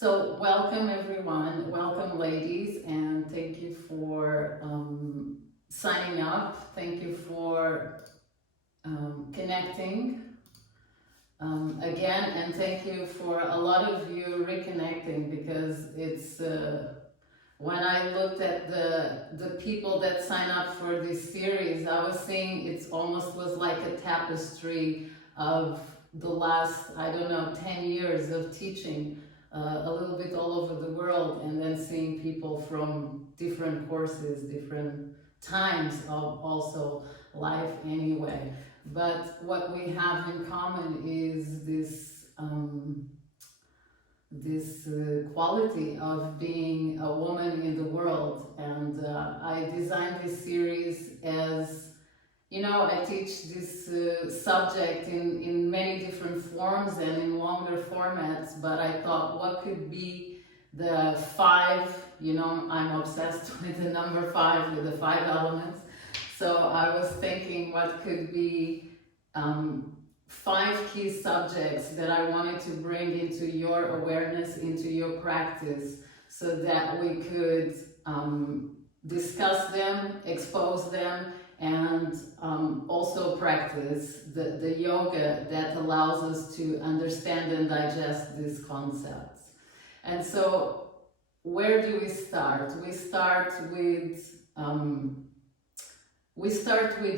So welcome everyone, welcome ladies, and thank you for signing up. Thank you for connecting again, and thank you for a lot of you reconnecting because it's when I looked at the people that sign up for this series, I was seeing it's almost was like a tapestry of the last, I don't know, 10 years of teaching a little bit all over the world, and then seeing people from different courses, different times of also life anyway. But what we have in common is this quality of being a woman in the world. And I designed this series as, you know, I teach this subject in many different forms and in longer formats, but I thought what could be the five, you know, I'm obsessed with the number five, with the five elements. So I was thinking what could be five key subjects that I wanted to bring into your awareness, into your practice, so that we could discuss them, expose them, and also practice the yoga that allows us to understand and digest these concepts. And so, where do we start? We start with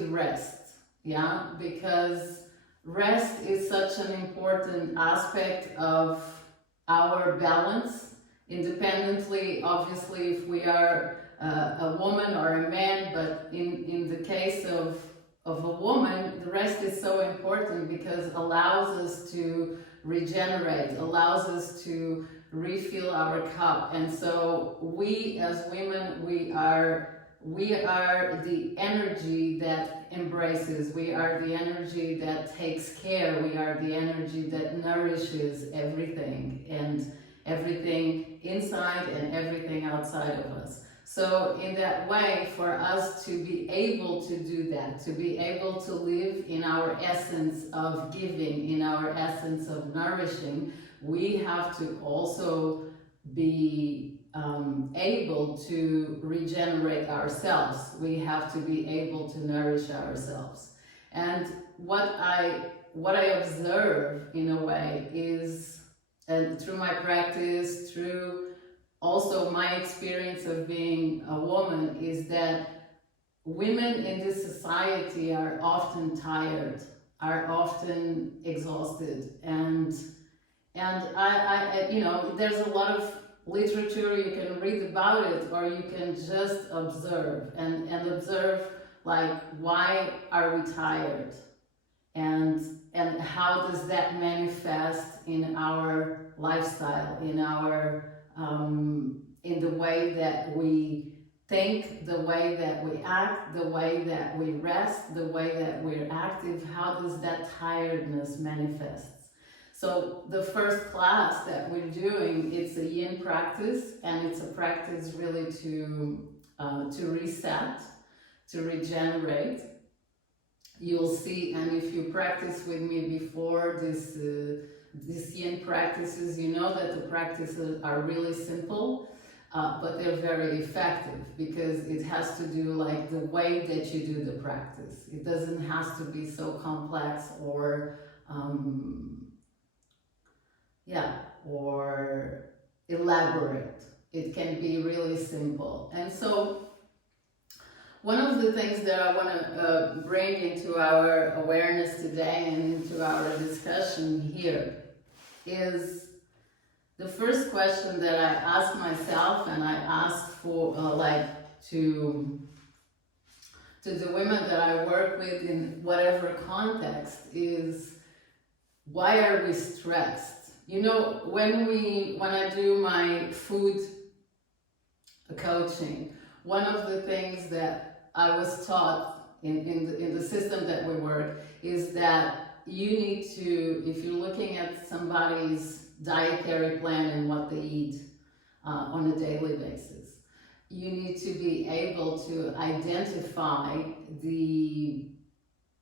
rest, yeah, because rest is such an important aspect of our balance, independently, obviously, if we are a woman or a man, but in the case of a woman, the rest is so important because it allows us to regenerate, allows us to refill our cup. And so we as women, we are the energy that embraces, we are the energy that takes care, we are the energy that nourishes everything, and everything inside and everything outside of us. So in that way, for us to be able to do that, to be able to live in our essence of giving, in our essence of nourishing, we have to also be able to regenerate ourselves. We have to be able to nourish ourselves. And what I observe in a way is, and through my practice, through also my experience of being a woman, is that women in this society are often tired, are often exhausted, and I you know, there's a lot of literature, you can read about it, or you can just observe and observe, like, why are we tired, and how does that manifest in our lifestyle, in our in the way that we think, the way that we act, the way that we rest, the way that we're active. How does that tiredness manifest? So the first class that we're doing, it's a yin practice, and it's a practice really to reset, to regenerate. You'll see, and if you practice with me before this yin practices, you know that the practices are really simple, but they're very effective because it has to do like the way that you do the practice. It doesn't have to be so complex or or elaborate. It can be really simple. And so one of the things that I want to bring into our awareness today and into our discussion here is the first question that I ask myself, and I ask for to the women that I work with in whatever context, is, why are we stressed? You know, when I do my food coaching, one of the things that I was taught in the system that we work is that you need to, if you're looking at somebody's dietary plan and what they eat on a daily basis, you need to be able to identify the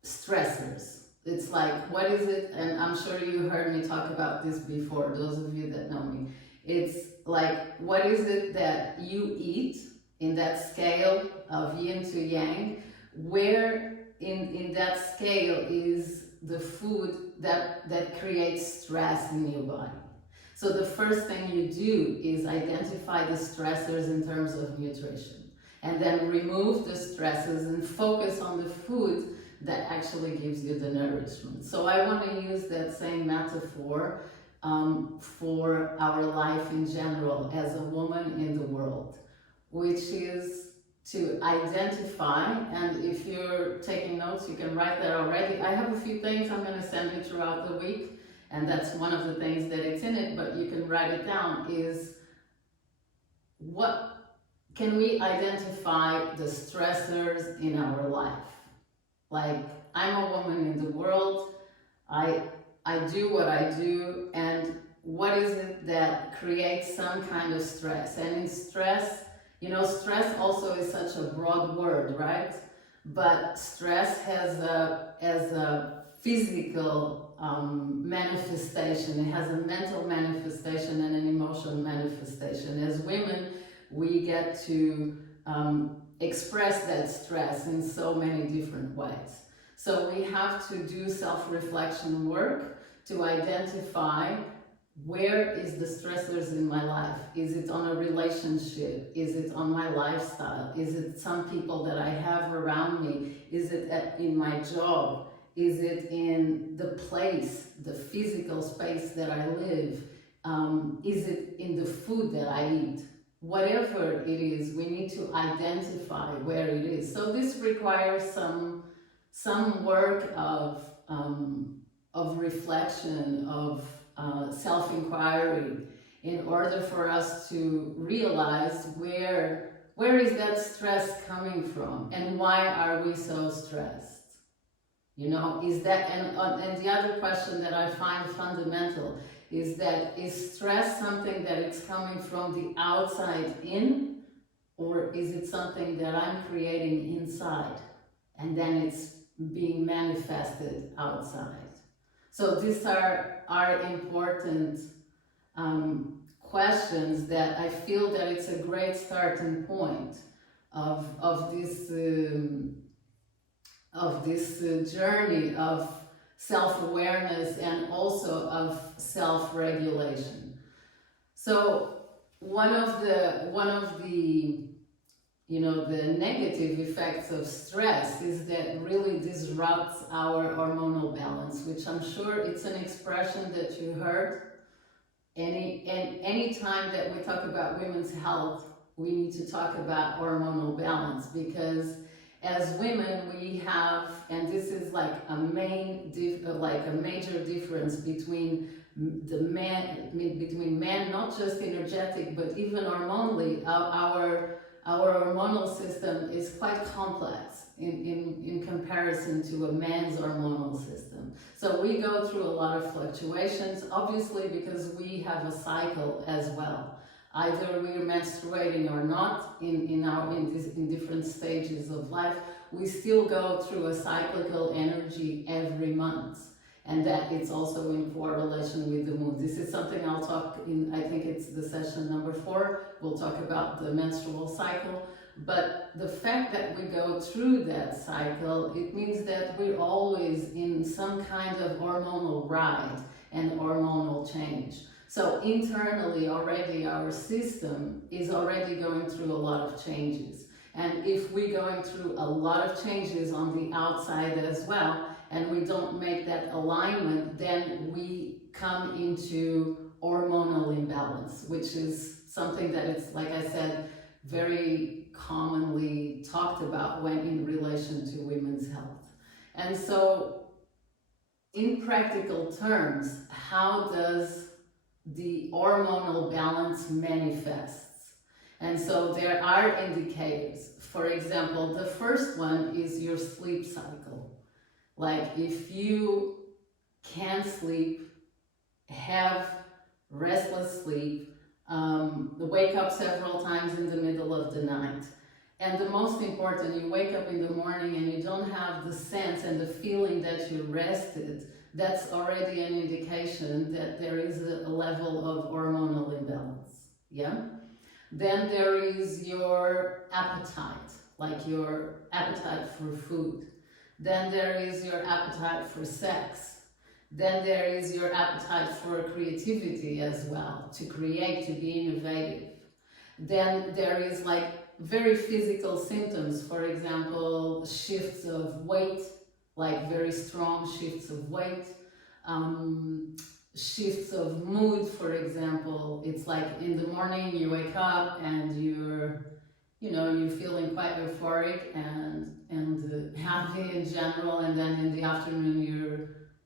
stressors. It's like, what is it? And I'm sure you heard me talk about this before, those of you that know me. It's like, what is it that you eat in that scale of yin to yang? Where in that scale is the food that creates stress in your body? So the first thing you do is identify the stressors in terms of nutrition, and then remove the stresses and focus on the food that actually gives you the nourishment. So I want to use that same metaphor for our life in general as a woman in the world, which is to identify, and if you're taking notes, you can write that already. I have a few things I'm going to send you throughout the week, and that's one of the things that it's in it, but you can write it down, is what can we identify the stressors in our life? Like, I'm a woman in the world, I do what I do, and what is it that creates some kind of stress? And in stress, stress also is such a broad word, right? But stress has a physical manifestation, it has a mental manifestation and an emotional manifestation. As women, we get to express that stress in so many different ways. So we have to do self-reflection work to identify, where is the stressors in my life? Is it on a relationship? Is it on my lifestyle? Is it some people that I have around me? Is it in my job? Is it in the place, the physical space that I live? Is it in the food that I eat? Whatever it is, we need to identify where it is. So this requires some work of reflection, of self-inquiry, in order for us to realize where is that stress coming from, and why are we so stressed? Is that, and the other question that I find fundamental is that, is stress something that it's coming from the outside in, or is it something that I'm creating inside and then it's being manifested outside? So these are important questions that I feel that it's a great starting point of this journey of self-awareness and also of self-regulation. So one of the the negative effects of stress is that really disrupts our hormonal balance, which I'm sure it's an expression that you heard. Any time that we talk about women's health, we need to talk about hormonal balance, because as women we have, and this is like a major difference between men, not just energetic but even hormonally. Our hormonal system is quite complex in comparison to a man's hormonal system. So we go through a lot of fluctuations, obviously, because we have a cycle as well. Either we're menstruating or not in different stages of life, we still go through a cyclical energy every month. And that it's also in correlation with the moon. This is something I'll talk in, I think it's the session number 4, we'll talk about the menstrual cycle. But the fact that we go through that cycle, it means that we're always in some kind of hormonal ride and hormonal change. So internally already our system is already going through a lot of changes. And if we're going through a lot of changes on the outside as well, and we don't make that alignment, then we come into hormonal imbalance, which is something that it's, like I said, very commonly talked about when in relation to women's health. And so, in practical terms, how does the hormonal balance manifests? And so there are indicators. For example, the first one is your sleep cycle. Like, if you can't sleep, have restless sleep, wake up several times in the middle of the night, and the most important, you wake up in the morning and you don't have the sense and the feeling that you rested, that's already an indication that there is a level of hormonal imbalance. Yeah? Then there is your appetite, like your appetite for food. Then there is your appetite for sex. Then there is your appetite for creativity as well, to create, to be innovative. Then there is like very physical symptoms, for example, shifts of weight, like very strong shifts of weight, shifts of mood, for example. It's like in the morning you wake up and you're feeling quite euphoric and happy in general, and then in the afternoon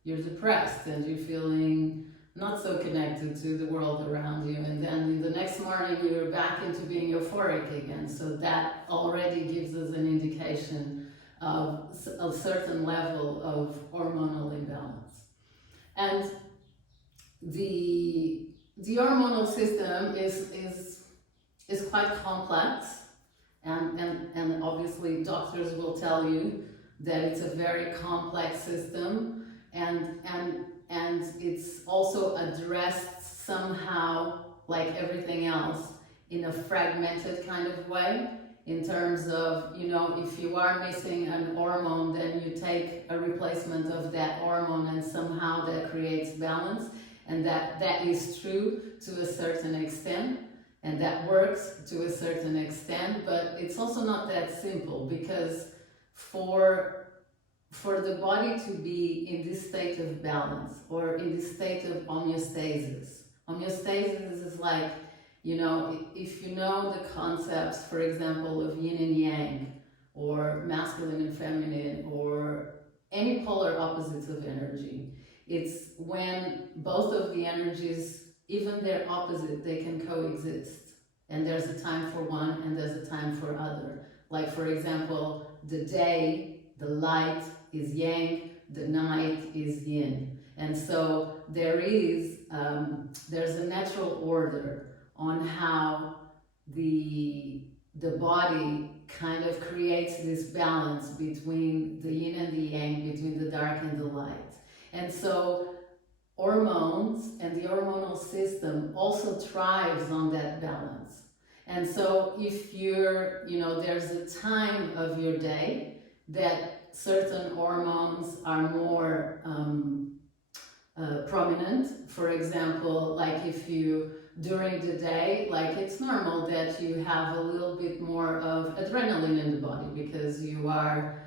you're depressed and you're feeling not so connected to the world around you, and then in the next morning you're back into being euphoric again. So that already gives us an indication of a certain level of hormonal imbalance. And the hormonal system is quite complex, and obviously doctors will tell you that it's a very complex system, and it's also addressed somehow, like everything else, in a fragmented kind of way, in terms of, if you are missing an hormone, then you take a replacement of that hormone, and somehow that creates balance. And that is true to a certain extent, and that works to a certain extent, but it's also not that simple, because for the body to be in this state of balance, or in this state of homeostasis is like, if you know the concepts, for example, of yin and yang, or masculine and feminine, or any polar opposites of energy, it's when both of the energies, even they're opposite, they can coexist. And there's a time for one and there's a time for other. Like, for example, the day, the light is yang, the night is yin. And so there's a natural order on how the body kind of creates this balance between the yin and the yang, between the dark and the light. And so hormones and the hormonal system also thrives on that balance. And so if there's a time of your day that certain hormones are more prominent. For example, like if during the day, like it's normal that you have a little bit more of adrenaline in the body, because you are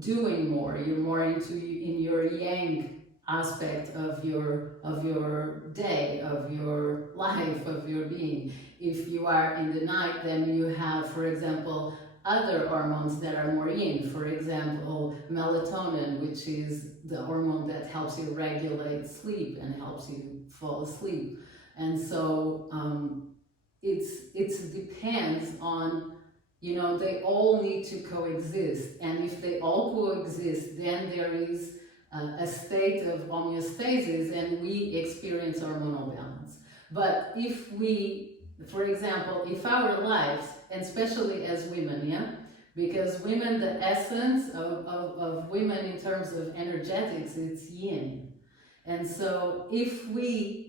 doing more, you're more in your yang aspect of your day, of your life, of your being. If you are in the night, then you have, for example, other hormones that are more yin. For example, melatonin, which is the hormone that helps you regulate sleep and helps you fall asleep. And so it depends on, they all need to coexist. And if they all coexist, then there is a state of homeostasis and we experience hormonal balance. But if we, for example, if our lives, and especially as women, because women, the essence of women in terms of energetics, it's yin. And so if we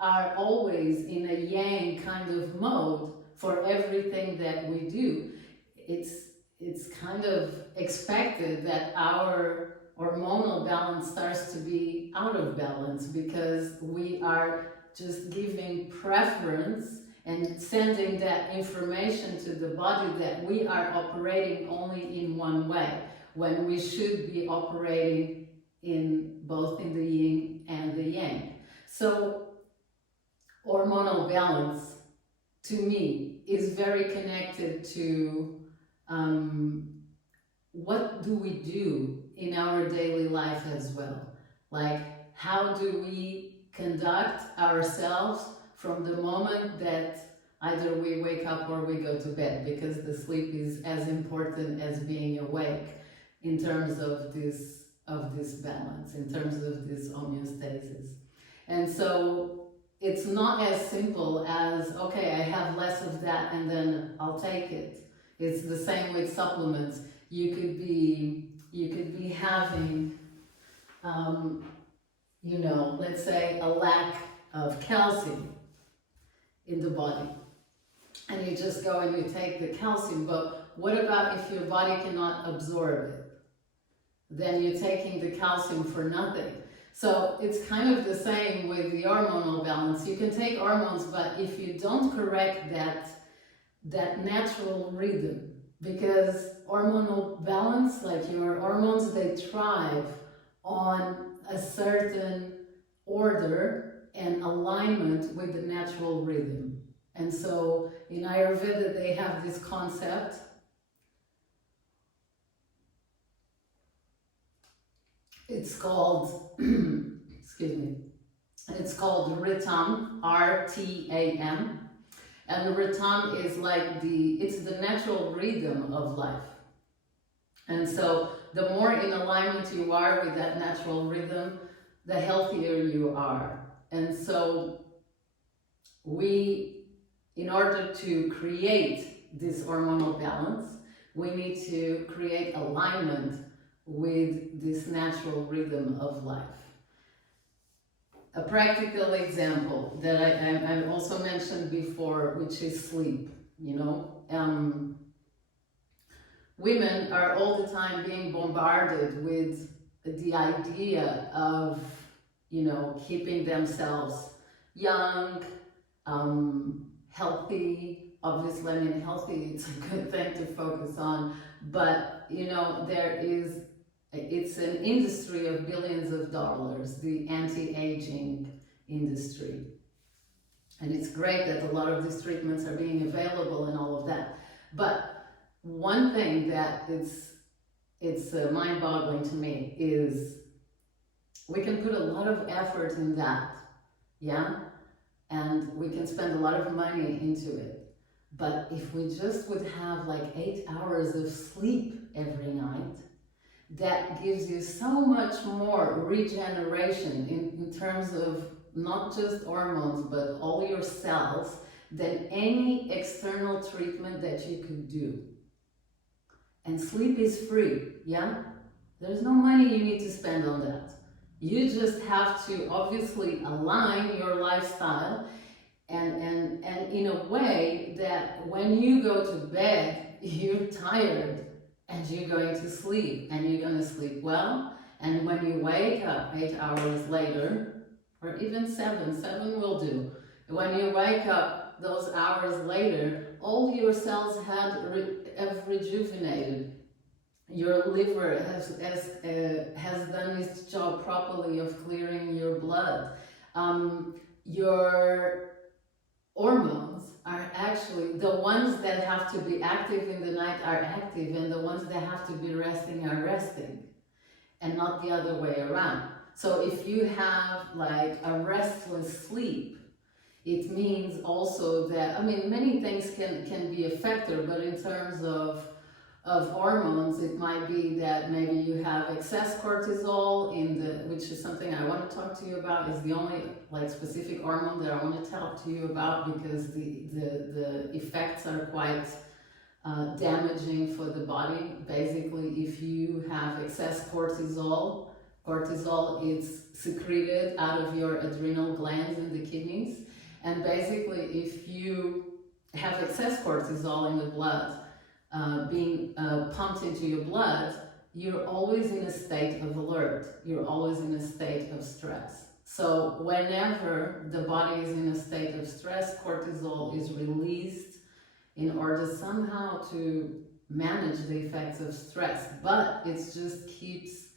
are always in a yang kind of mode for everything that we do, it's kind of expected that our hormonal balance starts to be out of balance, because we are just giving preference and sending that information to the body that we are operating only in one way, when we should be operating in both in the yin and the yang. So hormonal balance, to me, is very connected to what do we do in our daily life as well. Like, how do we conduct ourselves from the moment that either we wake up or we go to bed, because the sleep is as important as being awake in terms of this balance, in terms of this homeostasis. And so it's not as simple as, okay, I have less of that and then I'll take it. It's the same with supplements. You could be having let's say a lack of calcium in the body, and you just go and you take the calcium, but what about if your body cannot absorb it? Then you're taking the calcium for nothing. So it's kind of the same with the hormonal balance. You can take hormones, but if you don't correct that natural rhythm, because hormonal balance, like your hormones, they thrive on a certain order and alignment with the natural rhythm. And so in Ayurveda, they have this concept. It's called, excuse me, it's called Ritam, R-T-A-M. And the Ritam is like it's the natural rhythm of life. And so the more in alignment you are with that natural rhythm, the healthier you are. And so in order to create this hormonal balance, we need to create alignment with this natural rhythm of life. A practical example that I also mentioned before, which is sleep. Women are all the time being bombarded with the idea of, keeping themselves young, healthy. Obviously, I mean, healthy, it's a good thing to focus on, but, it's an industry of billions of dollars, the anti-aging industry. And it's great that a lot of these treatments are being available and all of that. But one thing that it's mind-boggling to me is we can put a lot of effort in that, yeah? And we can spend a lot of money into it. But if we just would have like 8 hours of sleep every night, that gives you so much more regeneration in terms of not just hormones, but all your cells, than any external treatment that you could do. And sleep is free, yeah? There's no money you need to spend on that. You just have to obviously align your lifestyle and in a way that when you go to bed, you're tired and you're going to sleep, and you're going to sleep well. And when you wake up 8 hours later, or even 7 will do. When you wake up those hours later, all your cells have rejuvenated. Your liver has done its job properly of clearing your blood. Your hormones are actually, the ones that have to be active in the night are active, and the ones that have to be resting are resting, and not the other way around. So if you have like a restless sleep, it means also that, many things can be a factor, but in terms of hormones, it might be that maybe you have excess cortisol which is something I want to talk to you about. Is the only specific hormone that I want to talk to you about, because the effects are quite damaging for the body. Basically, if you have excess cortisol is secreted out of your adrenal glands in the kidneys, and basically if you have excess cortisol in the blood, being pumped into your blood, you're always in a state of alert. You're always in a state of stress. So whenever the body is in a state of stress, cortisol is released in order somehow to manage the effects of stress. But it just keeps,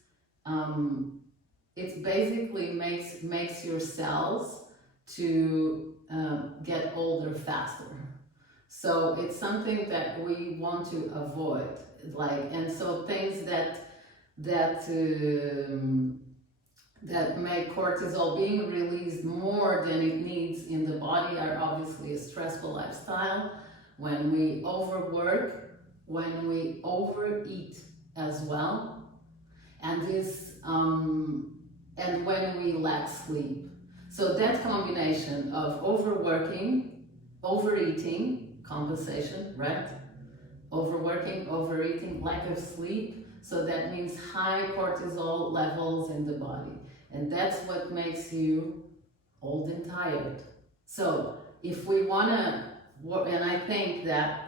it basically makes your cells to get older faster. So it's something that we want to avoid, and so things that make cortisol being released more than it needs in the body are obviously a stressful lifestyle, when we overwork, when we overeat as well, and and when we lack sleep. So that combination of overworking, overeating, compensation, right? Overworking, overeating, lack of sleep. So that means high cortisol levels in the body. And that's what makes you old and tired. So if we want to, and I think that,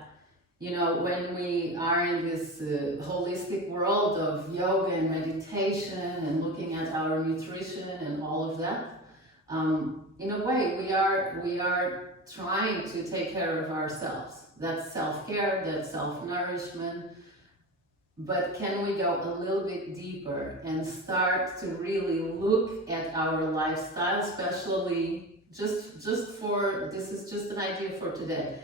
when we are in this holistic world of yoga and meditation and looking at our nutrition and all of that, in a way we are trying to take care of ourselves. That's self-care, that's self-nourishment. But can we go a little bit deeper and start to really look at our lifestyle, especially this is just an idea for today,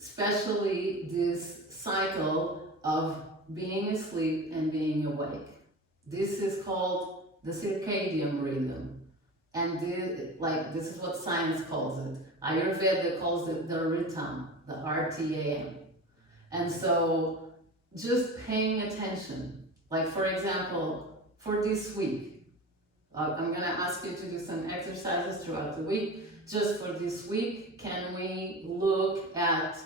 especially this cycle of being asleep and being awake. This is called the circadian rhythm. And this is what science calls it. Ayurveda calls it the ritam, the RTAM. And so just paying attention. Like for example, for this week, I'm going to ask you to do some exercises throughout the week. Just for this week, can we look at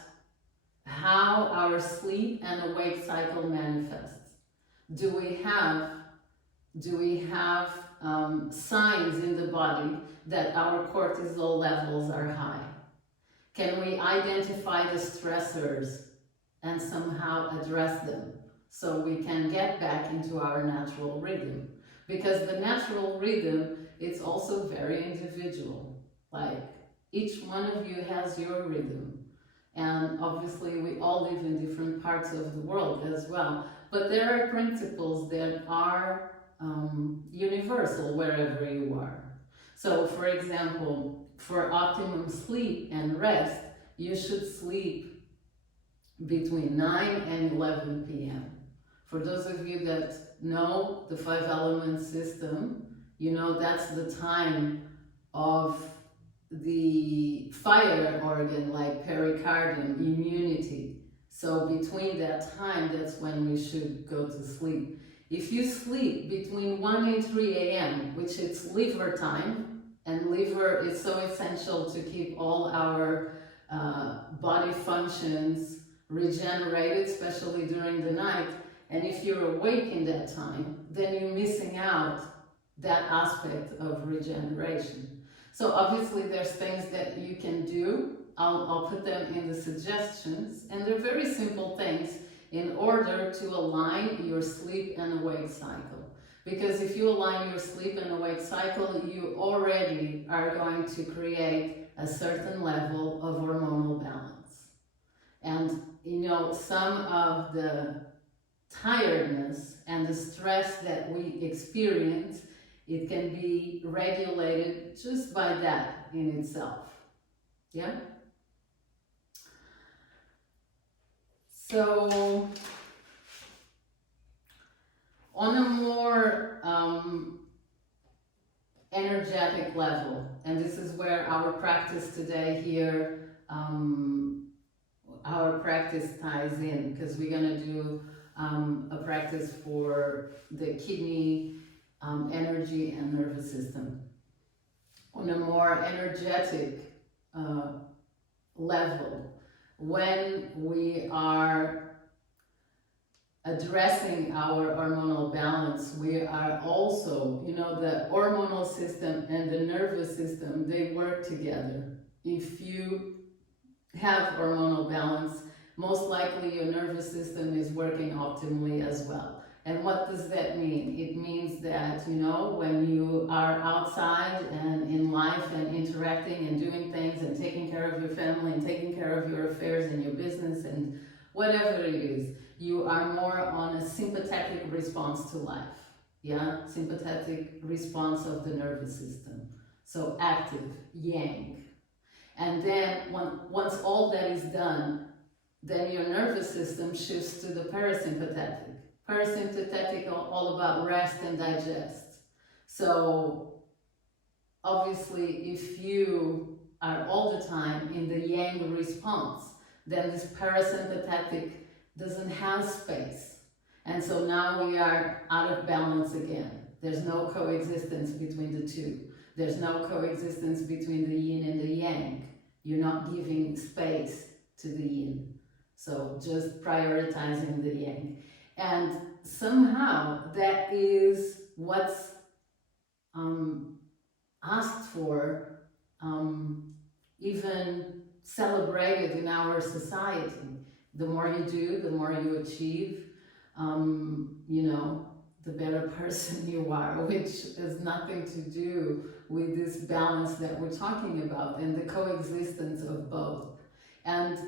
how our sleep and awake cycle manifests? Do we have signs in the body that our cortisol levels are high? Can we identify the stressors and somehow address them so we can get back into our natural rhythm? Because the natural rhythm, it's also very individual. Like each one of you has your rhythm. And obviously we all live in different parts of the world as well. But there are principles that are universal wherever you are. So for example, for optimum sleep and rest, you should sleep between 9 and 11 p.m. For those of you that know the 5 element system, that's the time of the fire organ, like pericardium, immunity. So between that time, that's when we should go to sleep. If you sleep between 1 and 3 a.m., which is liver time, and liver is so essential to keep all our body functions regenerated, especially during the night, and if you're awake in that time, then you're missing out that aspect of regeneration. So obviously there's things that you can do. I'll put them in the suggestions, and they're very simple things in order to align your sleep and awake cycle. Because if you align your sleep and awake cycle, you already are going to create a certain level of hormonal balance. And some of the tiredness and the stress that we experience, it can be regulated just by that in itself. Yeah? So, on a more energetic level, and this is where our practice today here, our practice ties in, because we're going to do a practice for the kidney, energy and nervous system. On a more energetic level, when we are addressing our hormonal balance, we are also, the hormonal system and the nervous system, they work together. If you have hormonal balance, most likely your nervous system is working optimally as well. And what does that mean? It means that, when you are outside and in life and interacting and doing things and taking care of your family and taking care of your affairs and your business and whatever it is, you are more on a sympathetic response to life. Yeah? Sympathetic response of the nervous system. So active, yang. And then once all that is done, then your nervous system shifts to the parasympathetic. Parasympathetic all about rest and digest. So obviously if you are all the time in the yang response, then this parasympathetic doesn't have space. And so now we are out of balance again. There's no coexistence between the two. There's no coexistence between the yin and the yang. You're not giving space to the yin. So just prioritizing the yang. And somehow that is what's um, asked for, even celebrated in our society. The more you do, the more you achieve, you know, the better person you are, which has nothing to do with this balance that we're talking about and the coexistence of both. And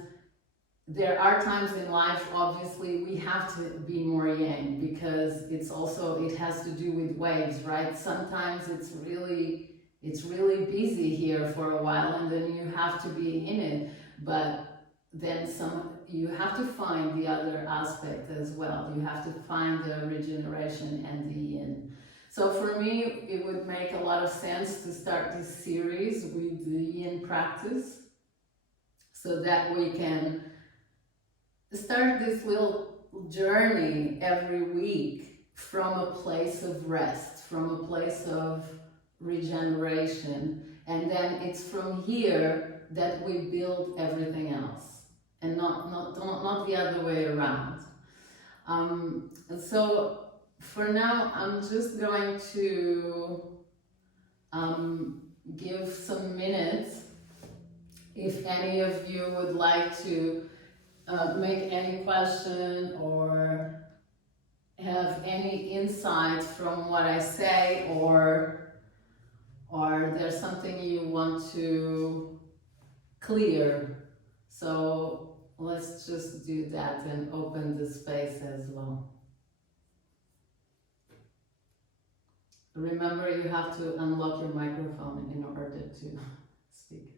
there are times in life, obviously, we have to be more yang because it's also, it has to do with waves, right? Sometimes it's really busy here for a while and then you have to be in it, but then you have to find the other aspect as well. You have to find the regeneration and the yin. So for me, it would make a lot of sense to start this series with the yin practice so that we can start this little journey every week from a place of rest, from a place of regeneration, and then it's from here that we build everything else, and not the other way around. And so for now, I'm just going to give some minutes if any of you would like to make any question or have any insight from what I say, or there's something you want to clear. So let's just do that and open the space as well. Remember, you have to unlock your microphone in order to speak.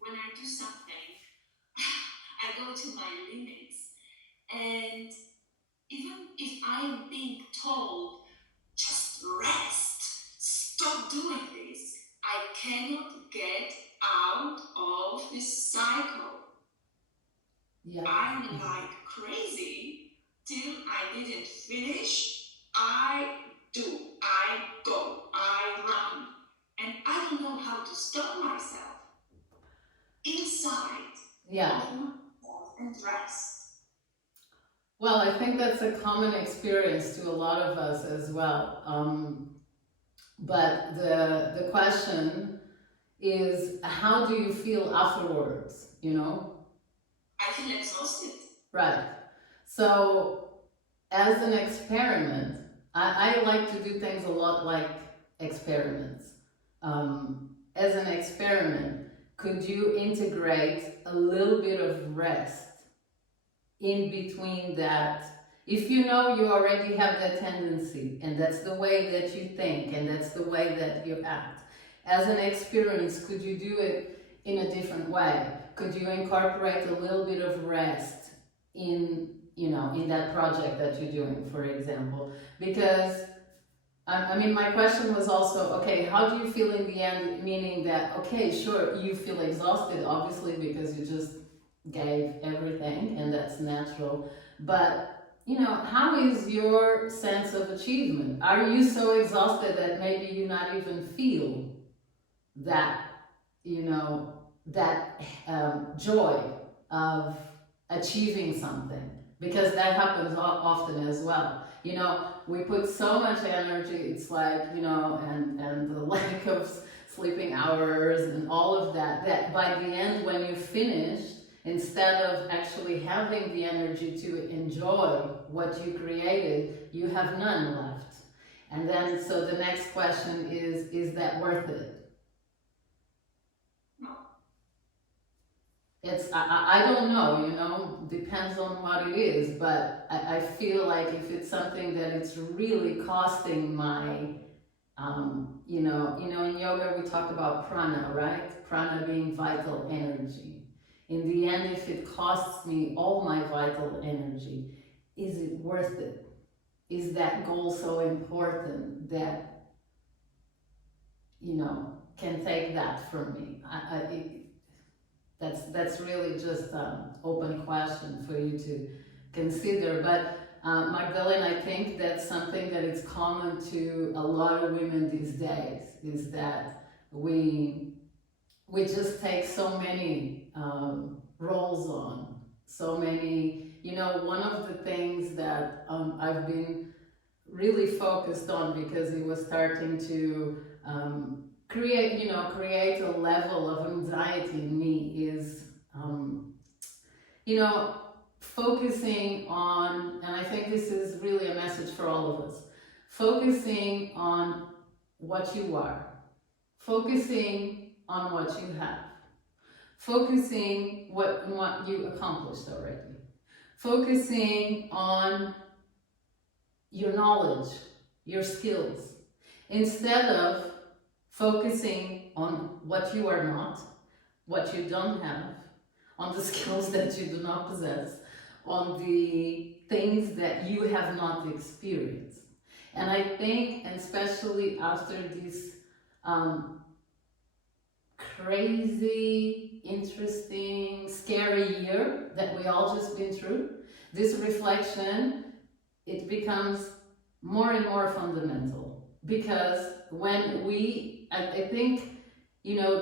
When I do something, I go to my limits. And even if I am being told, just rest, stop doing this, I cannot get out of this cycle. Yeah. I'm like crazy till I didn't finish. I do, I go, I run. And I don't know how to stop myself inside Yeah. of myself and rest. Well, I think that's a common experience to a lot of us as well. But the question is, how do you feel afterwards, you know? I feel exhausted. Right. So, as an experiment, I like to do things a lot like experiments. As an experiment, could you integrate a little bit of rest in between that? If you know you already have that tendency, and that's the way that you think, and that's the way that you act, as an experience, could you do it in a different way? Could you incorporate a little bit of rest in, you know, in that project that you're doing, for example? Because I mean, my question was also, okay, how do you feel in the end? Meaning that, okay, sure, you feel exhausted, obviously, because you just gave everything, and that's natural. But, you know, how is your sense of achievement? Are you so exhausted that maybe you not even feel that, you know, that joy of achieving something? Because that happens often as well. You know, we put so much energy, it's like, you know, and the lack of sleeping hours and all of that, that by the end when you finish, instead of actually having the energy to enjoy what you created, you have none left. And then, so the next question is that worth it? It's, I don't know, you know, depends on what it is, but I feel like if it's something that it's really costing my, you know, in yoga we talk about prana, right? Prana being vital energy. In the end, if it costs me all my vital energy, is it worth it? Is that goal so important that, you know, can take that from me? That's really just an open question for you to consider. But Magdalene, I think that's something that is common to a lot of women these days, is that we we just take so many roles on, so many, one of the things that I've been really focused on because it was starting to create a level of anxiety in me is, focusing on, and I think this is really a message for all of us, focusing on what you are, focusing on what you have, focusing on what you accomplished already, focusing on your knowledge, your skills, instead of focusing on what you are not, what you don't have, on the skills that you do not possess, on the things that you have not experienced. And I think, and especially after this crazy, interesting, scary year that we all just been through, this reflection, it becomes more and more fundamental. Because when I think,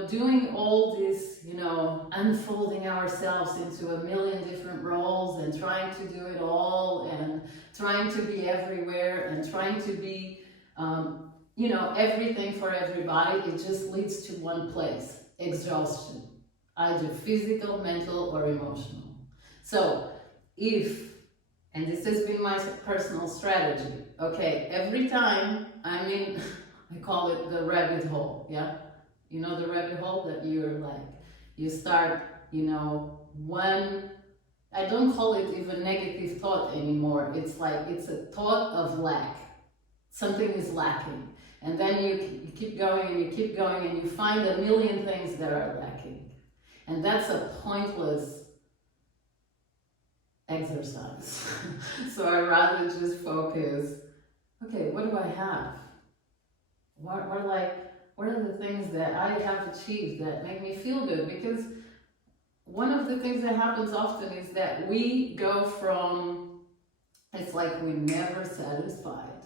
doing all this, unfolding ourselves into a million different roles and trying to do it all and trying to be everywhere and trying to be, everything for everybody, it just leads to one place: exhaustion, either physical, mental, or emotional. So and this has been my personal strategy, okay, every time I'm in, I call it the rabbit hole, yeah? The rabbit hole that you start, one, I don't call it even negative thought anymore. It's a thought of lack. Something is lacking. And then you keep going and you keep going and you find a million things that are lacking. And that's a pointless exercise. So I rather just focus, okay, what do I have? What are the things that I have achieved that make me feel good? Because one of the things that happens often is that we go from, it's like we're never satisfied.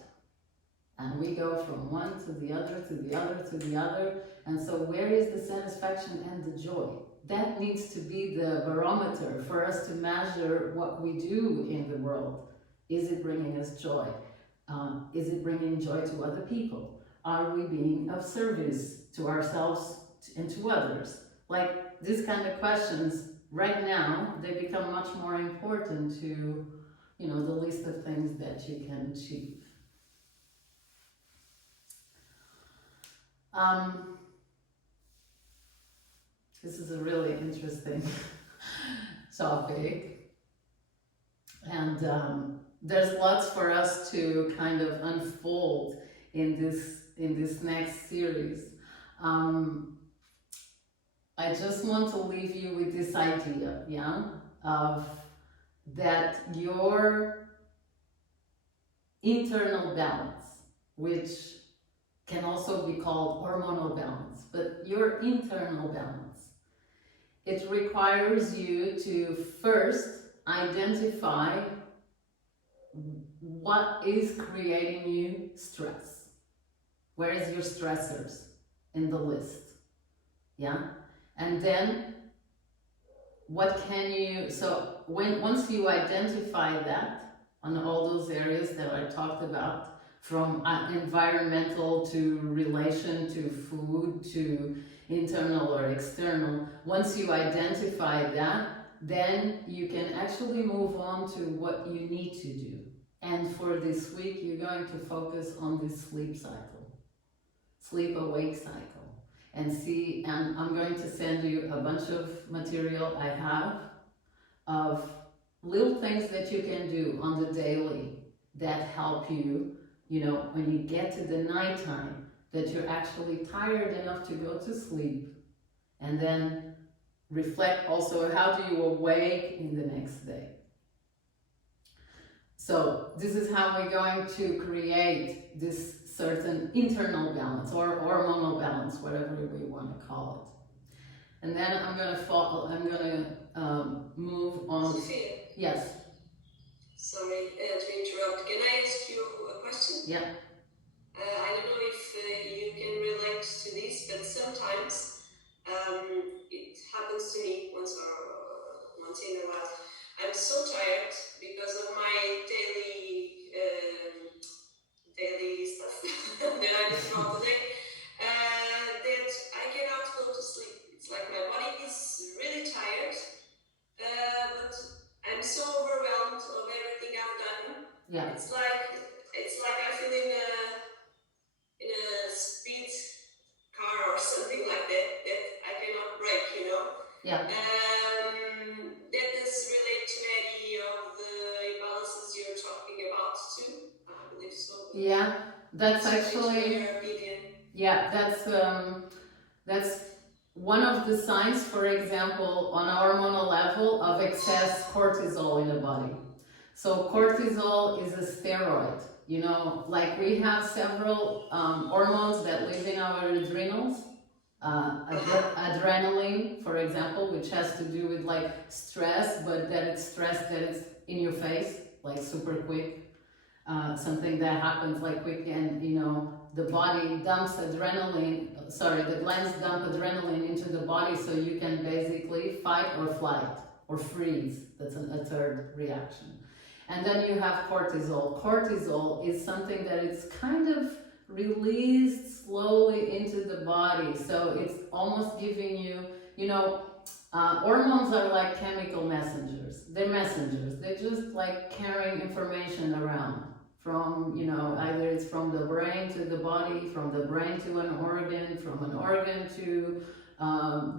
And we go from one to the other, to the other, to the other. And so where is the satisfaction and the joy? That needs to be the barometer for us to measure what we do in the world. Is it bringing us joy? Is it bringing joy to other people? Are we being of service to ourselves and to others? Like these kind of questions, right now, they become much more important to, the list of things that you can achieve. This is a really interesting topic. And there's lots for us to kind of unfold in this next series. I just want to leave you with this idea, of that your internal balance, which can also be called hormonal balance, but your internal balance, it requires you to first identify what is creating you stress. Where is your stressors in the list? Yeah? And then once you identify that on all those areas that I talked about, from environmental to relation to food to internal or external, once you identify that, then you can actually move on to what you need to do. And for this week, you're going to focus on this sleep cycle, sleep-awake cycle. And I'm going to send you a bunch of material I have of little things that you can do on the daily that help you, when you get to the nighttime, that you're actually tired enough to go to sleep. And then reflect also, how do you awake in the next day? So this is how we're going to create this certain internal balance or hormonal balance, whatever we want to call it. And then I'm going to move on. Sophia. Yes. Sorry to interrupt. Can I ask you a question? Yeah. I don't know if you can relate to this, but sometimes Yeah. It's like I feel in a speed car or something like that I cannot brake, you know. Yeah. That does relate to any of the imbalances you're talking about too. I believe so. Yeah, that's So actually. in your opinion. Yeah, that's one of the signs, for example, on a hormonal level of excess cortisol in the body. So cortisol is a steroid. You know, like we have several hormones that live in our adrenals. Adrenaline, for example, which has to do with like stress, but that it's stress that it's in your face, like super quick. Something that happens like quick, and you know, the body dumps adrenaline, the glands dump adrenaline into the body so you can basically fight or flight or freeze. That's a third reaction. And then you have cortisol. Cortisol is something that it's kind of released slowly into the body. So it's almost giving you, you know, hormones are like chemical messengers. They're messengers. They're just like carrying information around from, you know, either it's from the brain to the body, from the brain to an organ, from an organ to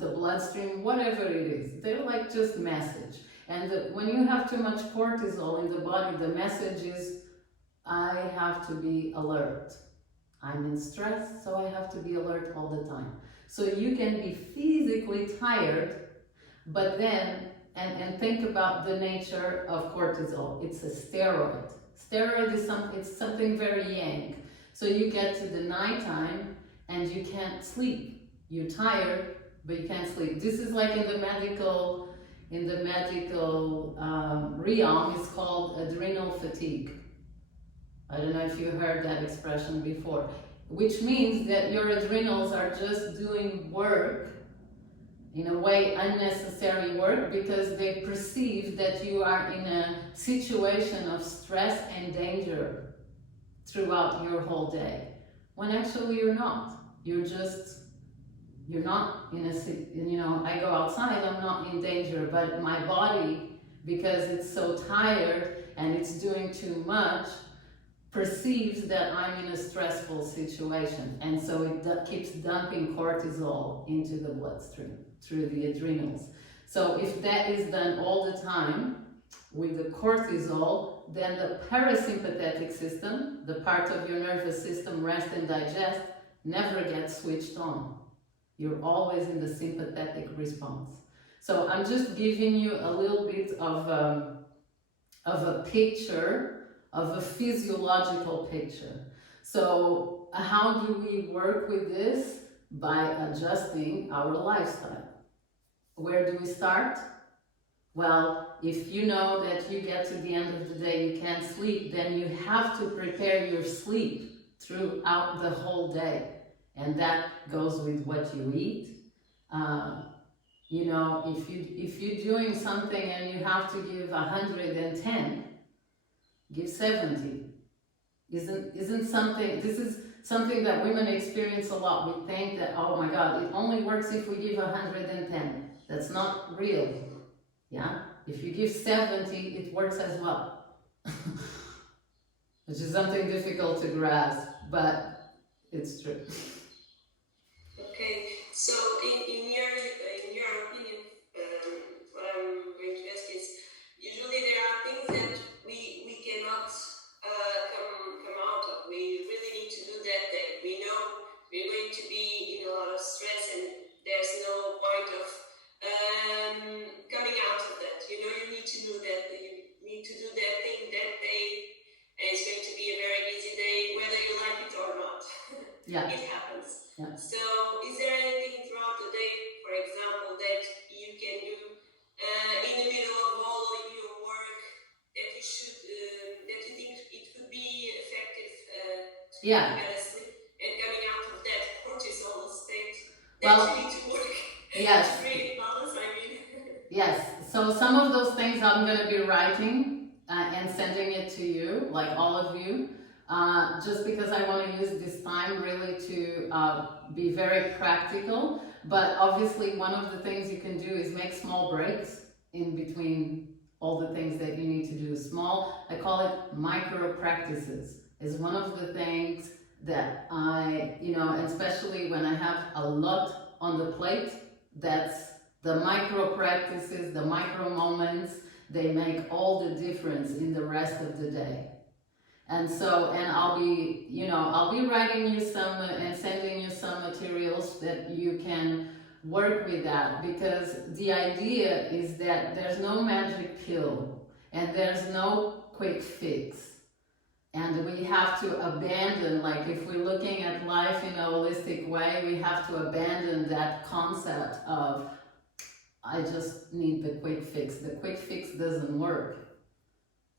the bloodstream, whatever it is. They're like just message. And when you have too much cortisol in the body, the message is, I have to be alert. I'm in stress, so I have to be alert all the time. So you can be physically tired, but then, and think about the nature of cortisol. It's a steroid. Steroid is something very yang. So you get to the nighttime and you can't sleep. You're tired, but you can't sleep. This is like in the medical realm, it's called adrenal fatigue. I don't know if you heard that expression before, which means that your adrenals are just doing work, in a way unnecessary work, because they perceive that you are in a situation of stress and danger throughout your whole day, when actually you're not. You're not in a, you know, I go outside, I'm not in danger, but my body, because it's so tired and it's doing too much, perceives that I'm in a stressful situation, and so it keeps dumping cortisol into the bloodstream through the adrenals. So if that is done all the time with the cortisol, then the parasympathetic system, the part of your nervous system, rest and digest, never gets switched on. You're always in the sympathetic response. So I'm just giving you a little bit of a picture, of a physiological picture. So how do we work with this? By adjusting our lifestyle. Where do we start? Well, if you know that you get to the end of the day, you can't sleep, then you have to prepare your sleep throughout the whole day. And that goes with what you eat. You know, if you're doing something and you have to give 110, give 70. Isn't something, this is something that women experience a lot. We think that, oh my God, it only works if we give 110. That's not real. Yeah? If you give 70, it works as well. Which is something difficult to grasp, but it's true. Okay, so in your opinion, what I'm going to ask is, usually there are things that we cannot come out of. We really need to do that day. We know we're going to be in a lot of stress, and there's no point of coming out of that. You know, you need to do that. You need to do that thing that day, and it's going to be a very busy day, whether you like it or not. Yeah. It happens. Yeah. So, is there anything throughout the day, for example, that you can do in the middle of all your work that you should, that you think it could be effective to Yeah. get a sleep and coming out of that cortisol state that Well, you need to work yes. to create balance? I mean, Yes, so some of those things I'm going to be writing and sending it to you, like all of you, just because I want to use this time really to be very practical. But obviously one of the things you can do is make small breaks in between all the things that you need to do. Small I call it micro practices, is one of the things that I, and especially when I have a lot on the plate, that's the micro practices, the micro moments, they make all the difference in the rest of the day. And so, and I'll be writing you some and sending you some materials that you can work with that, because the idea is that there's no magic pill and there's no quick fix. And we have to abandon, like if we're looking at life in a holistic way, we have to abandon that concept of, I just need the quick fix. The quick fix doesn't work.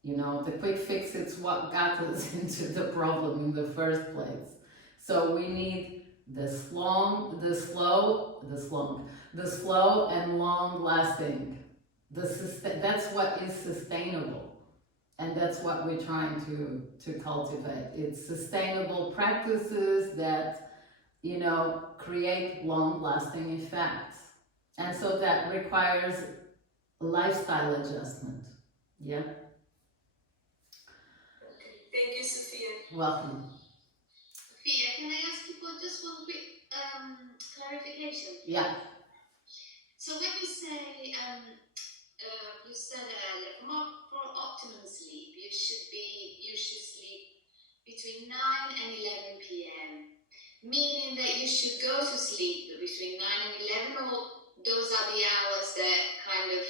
The quick fix is what got us into the problem in the first place. So we need the slow and long lasting. That's what is sustainable. And that's what we're trying to cultivate. It's sustainable practices that, create long lasting effects. And so that requires lifestyle adjustment. Yeah? Thank you, Sophia. Welcome. Sophia, can I ask you for just one quick clarification? Yeah. So when you say, you said earlier, for optimum sleep, you should sleep between 9 and 11 p.m. Meaning that you should go to sleep between 9 and 11, or those are the hours that kind of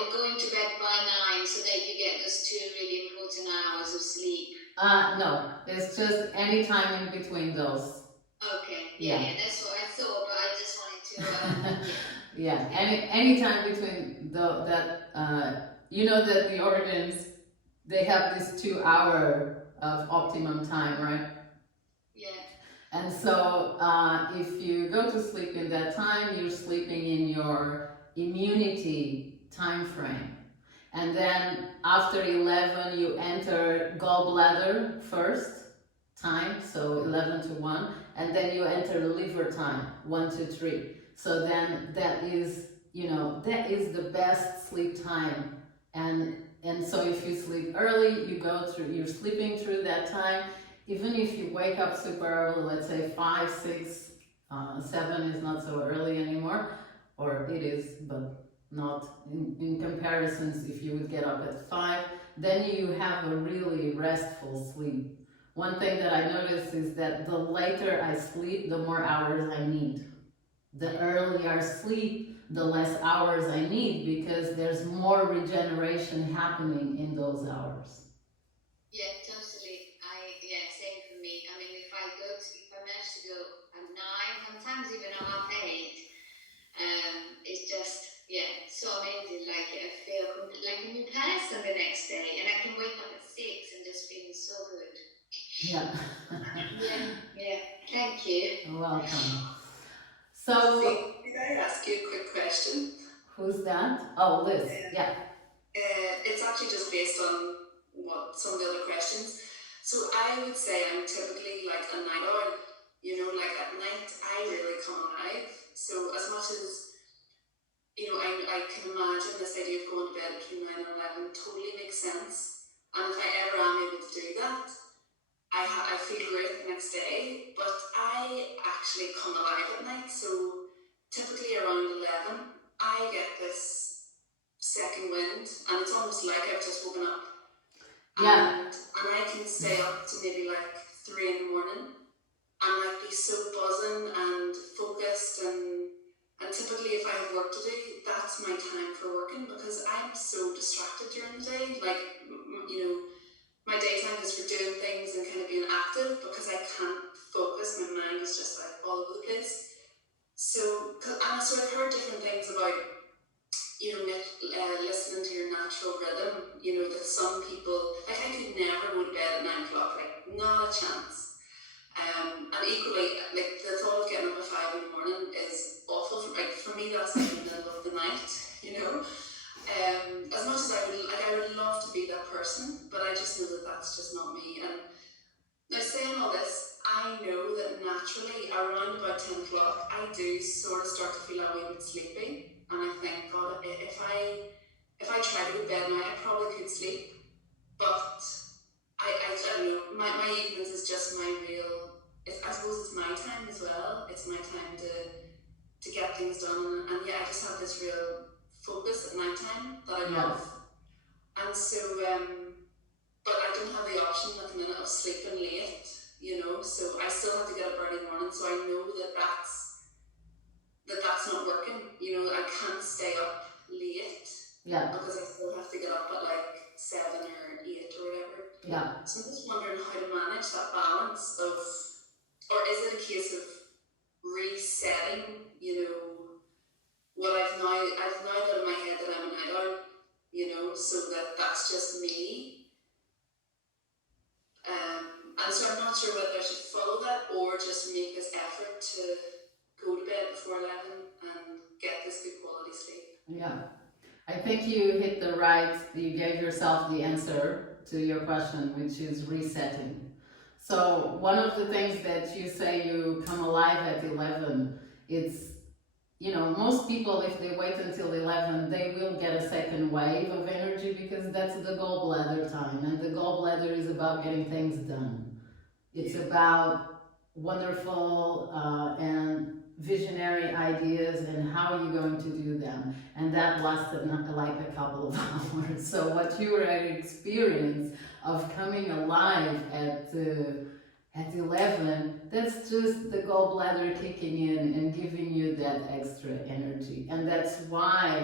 or going to bed by 9 so that you get those 2 really important hours of sleep? No, it's just any time in between those. Okay, yeah, that's what I thought, but I just wanted to. Yeah, any time between that the organs, they have this 2 hour of optimum time, right? Yeah. And so if you go to sleep in that time, you're sleeping in your immunity time frame. And then after 11, you enter gallbladder first time, so 11 to 1, and then you enter liver time, 1 to 3. So then that is the best sleep time. And so if you sleep early, you're sleeping through that time. Even if you wake up super early, let's say 5, 6, 7 is not so early anymore, or it is, but not in comparisons. If you would get up at 5, then you have a really restful sleep. One thing that I notice is that the later I sleep, the more hours I need. The earlier I sleep, the less hours I need, because there's more regeneration happening in those hours. Yeah, totally. Same for me. I mean, if I manage to go at 9, sometimes even at 8:30, it's just, so amazing. Like, I feel like a new person the next day, and I can wake up at 6 and just feeling so good. Yeah. yeah. Thank you. You're welcome. So, Did I ask you a quick question? who's that? Oh, Liz. Yeah. It's actually just based on some of the other questions. So I would say I'm typically like a night owl. Like at night I really come alive. So as much as I can imagine this idea of going to bed between 9 and 11 totally makes sense. And if I ever am able to do that, I feel great the next day. But I actually come alive at night. So typically around 11, I get this second wind, and it's almost like I've just woken up. Yeah. And I can stay up to maybe like 3 in the morning and like be so buzzing and focused, and typically if I have work to do, that's my time for working, because I'm so distracted during the day. Like, my daytime is for doing things and kind of being active, because I can't focus. My mind is just like all over the place. So I've heard different things about, listening to your natural rhythm, that some people, like I could never go to bed at 9 o'clock, like not a chance. And equally, like the thought of getting up at 5 in the morning is awful. For me, that's like in the middle of the night, As much as I would love to be that person, but I just know that that's just not me. And now, saying all this, I know that naturally around about 10 o'clock, I do sort of start to feel a wee bit sleepy. And I think, God, if I try to go to bed now, I probably could sleep. don't have the option at the minute of sleeping late, you know, so I still have to get up early in the morning, so I know that that's not working. You know, I can't stay up late Yeah, because I still have to get up at like 7 or 8 or whatever. yeah. So I'm just wondering how to manage that balance of, or is it a case of resetting, you know, what I've now got in my head that I'm an adult, you know, so that's just me. And so I'm not sure whether I should follow that or just make this effort to go to bed before 11 and get this good quality sleep. Yeah, I think you you gave yourself the answer to your question, which is resetting. So one of the things that you say you come alive at 11, it's, you know, most people, if they wait until 11, they will get a second wave of energy because that's the gallbladder time, and the gallbladder is about getting things done. It's about wonderful and visionary ideas and how are you going to do them, and that lasted not like a couple of hours. So what you were experience of coming alive at 11, that's just the gallbladder kicking in and giving you that extra energy. And that's why,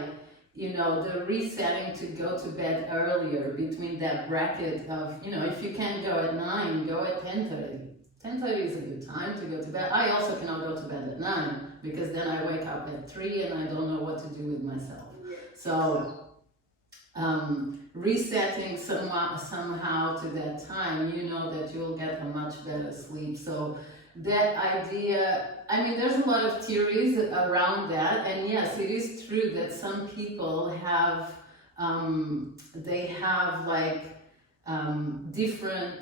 you know, the resetting to go to bed earlier between that bracket of, you know, if you can go at 9, go at 10:30. 10:30 is a good time to go to bed. I also cannot go to bed at 9 because then I wake up at 3 and I don't know what to do with myself. So resetting somehow to that time, you know that you'll get a much better sleep. So that idea, I mean, there's a lot of theories around that, and yes, it is true that some people have, they have like different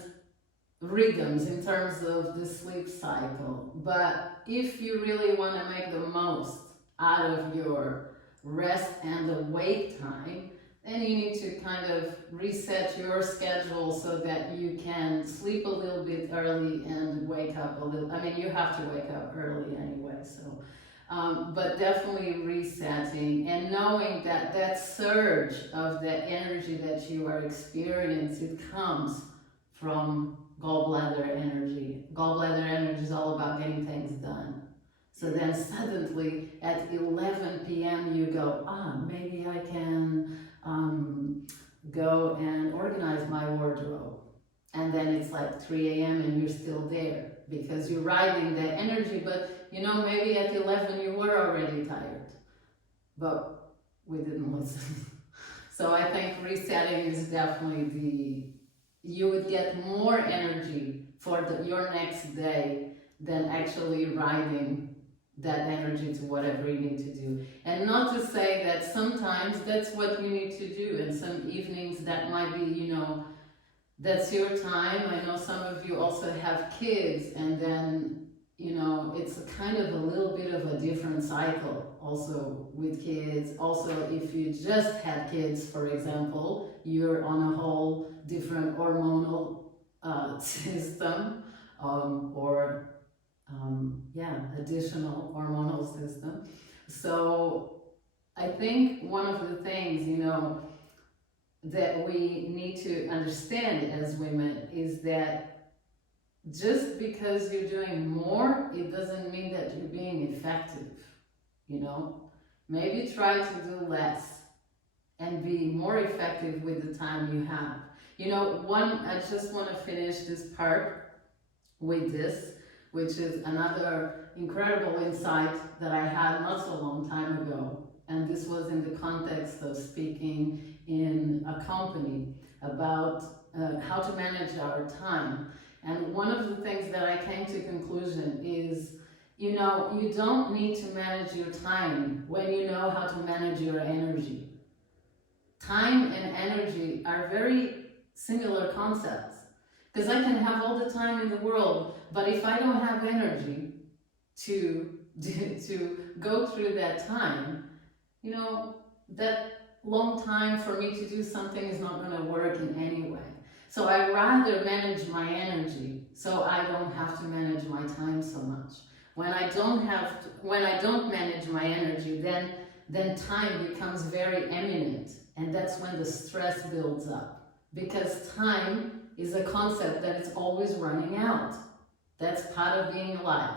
rhythms in terms of the sleep cycle. But if you really want to make the most out of your rest and awake time, then you need to kind of reset your schedule so that you can sleep a little bit early and wake up a little. I mean, you have to wake up early anyway, so. But definitely resetting and knowing that that surge of the energy that you are experiencing, it comes from gallbladder energy. Gallbladder energy is all about getting things done. So then suddenly at 11 p.m. you go, maybe I can go and organize my wardrobe. And then it's like 3 a.m. and you're still there because you're riding that energy, but you know, maybe at 11 you were already tired, but we didn't listen. So I think resetting is definitely you would get more energy for your next day than actually riding that energy to whatever you need to do. And not to say that sometimes that's what you need to do, and some evenings that might be, you know, that's your time. I know some of you also have kids, and then, you know, it's a kind of a little bit of a different cycle also with kids. Also, if you just had kids, for example, you're on a whole different hormonal system, or additional hormonal system. So I think one of the things, you know, that we need to understand as women is that just because you're doing more, it doesn't mean that you're being effective, you know. Maybe try to do less and be more effective with the time you have. You know, I just want to finish this part with this, which is another incredible insight that I had not so long time ago. And this was in the context of speaking in a company about how to manage our time. And one of the things that I came to conclusion is, you know, you don't need to manage your time when you know how to manage your energy. Time and energy are very similar concepts. Because I can have all the time in the world, but if I don't have energy to go through that time, you know, that long time for me to do something is not going to work in any way. So I rather manage my energy so I don't have to manage my time so much. When I don't manage my energy, then time becomes very eminent, and that's when the stress builds up. Because time is a concept that it's always running out. That's part of being alive.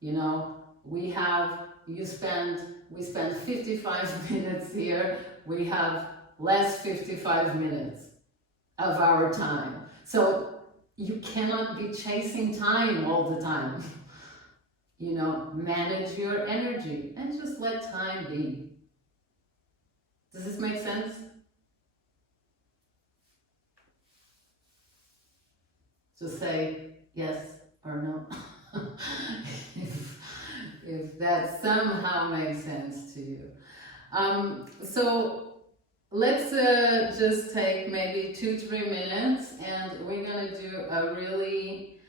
You know, we spend 55 minutes here, we have less 55 minutes of our time. So you cannot be chasing time all the time. You know, manage your energy and just let time be. Does this make sense? Just say yes or no. if that somehow makes sense to you. So let's just take maybe 2-3 minutes, and we're gonna do a really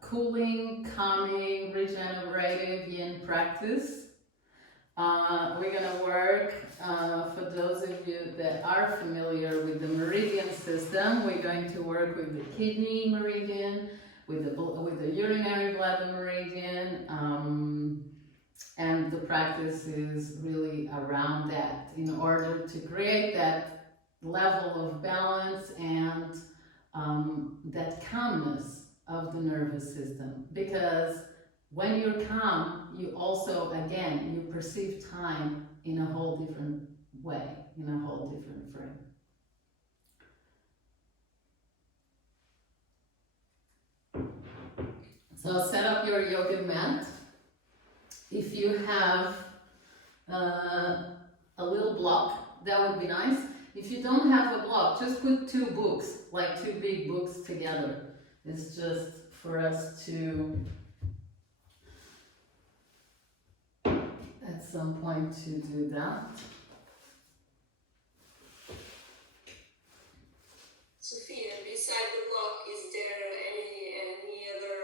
cooling, calming, regenerative yin practice. We're gonna work, for those of you that are familiar with the meridian system, we're going to work with the kidney meridian, with the urinary bladder meridian, and the practice is really around that in order to create that level of balance and that calmness of the nervous system. Because when you're calm, you also, again, you perceive time in a whole different way, in a whole different frame. So set up your yoga mat. If you have a little block, that would be nice. If you don't have a block, just put 2 books, like 2 big books together. It's just for us to, at some point, to do that. Sophia, beside the block, is there any other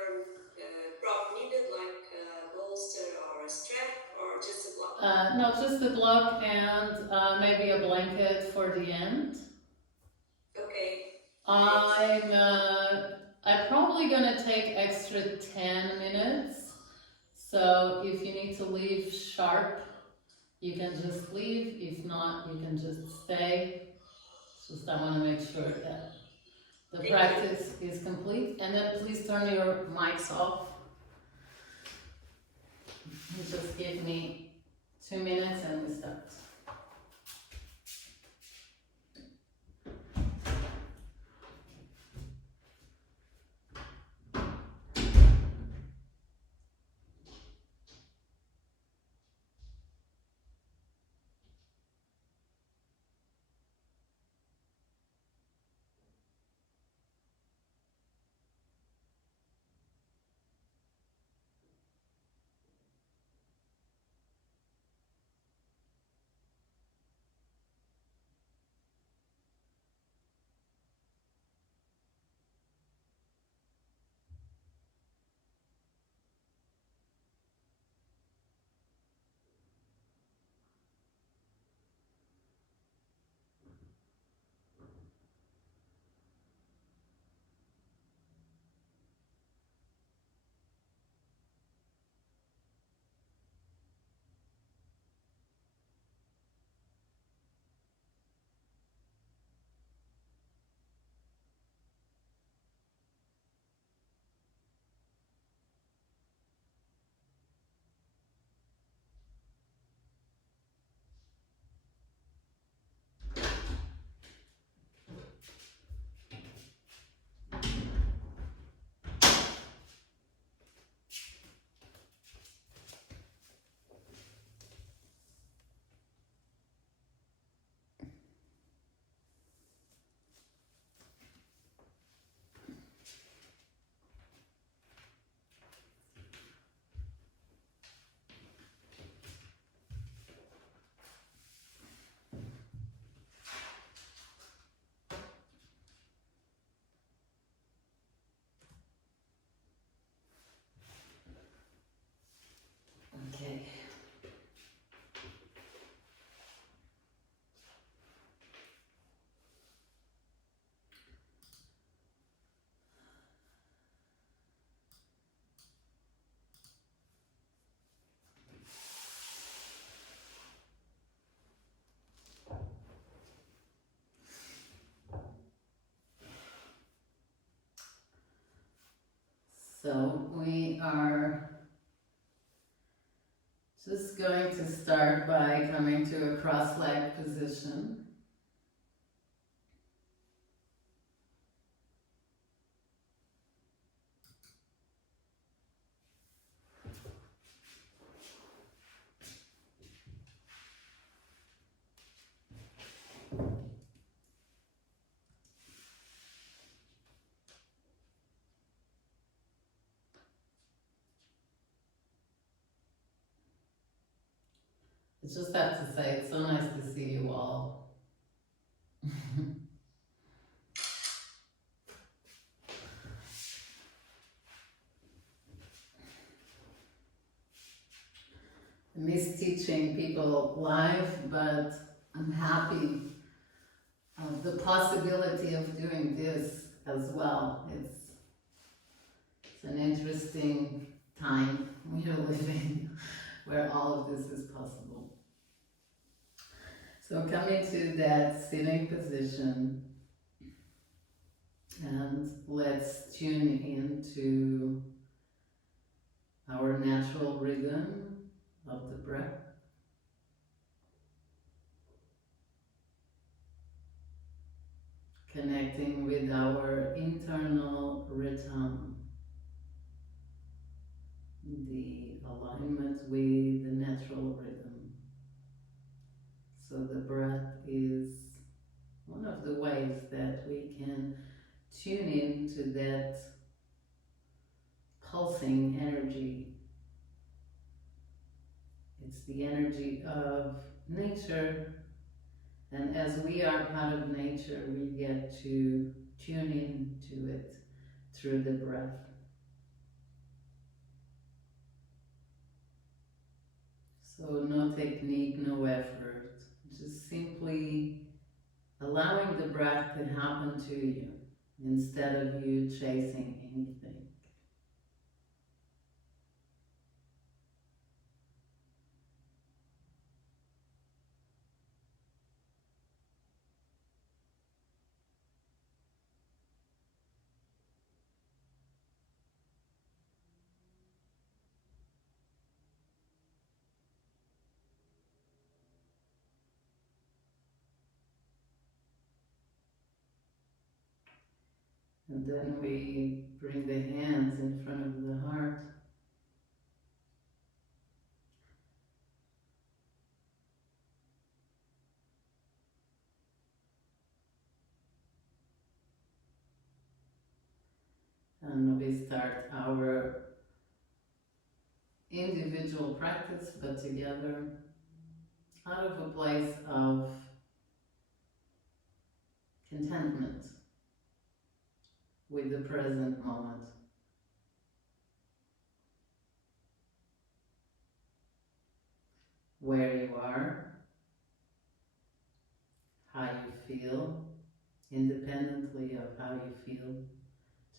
prop needed, like a bolster or a strap, or just a block? No, just the block and maybe a blanket for the end. Okay. I'm probably gonna take extra 10 minutes. So if you need to leave sharp, you can just leave. If not, you can just stay. Just I want to make sure that the practice is complete. And then please turn your mics off. You just give me 2 minutes and we start. So we are just going to start by coming to a cross-leg position. I just have to say, it's so nice to see you all. I miss teaching people live, but I'm happy of the possibility of doing this as well. It's an interesting time we are living where all of this is possible. So coming to that sitting position, and let's tune into our natural rhythm of the breath. Connecting with our internal rhythm, the alignment with the natural rhythm. So the breath is one of the ways that we can tune into that pulsing energy. It's the energy of nature, and as we are part of nature, we get to tune into it through the breath. So no technique, no effort, just simply allowing the breath to happen to you instead of you chasing anything. And then we bring the hands in front of the heart. And we start our individual practice, but together, out of a place of contentment with the present moment. Where you are, how you feel, independently of how you feel.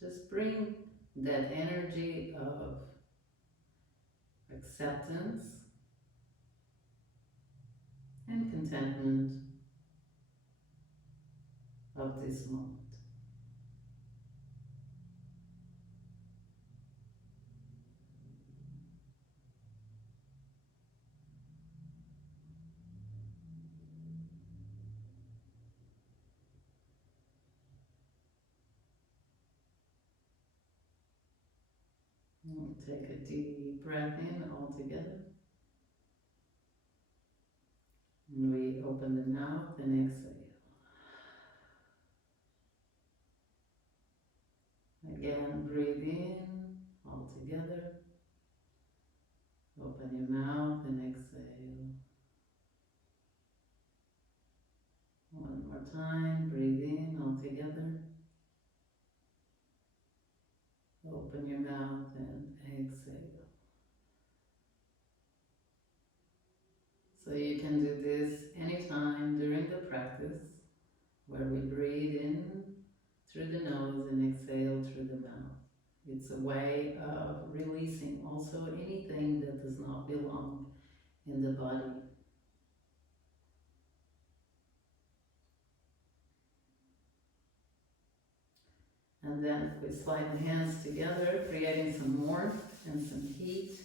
Just bring that energy of acceptance and contentment of this moment. We'll take a deep breath in all together. And we open the mouth and exhale. Again, breathe in all together. Open your mouth and exhale. One more time, breathe in all together. Open your mouth and exhale. So you can do this anytime during the practice, where we breathe in through the nose and exhale through the mouth. It's a way of releasing also anything that does not belong in the body. And then we slide the hands together, creating some warmth and some heat.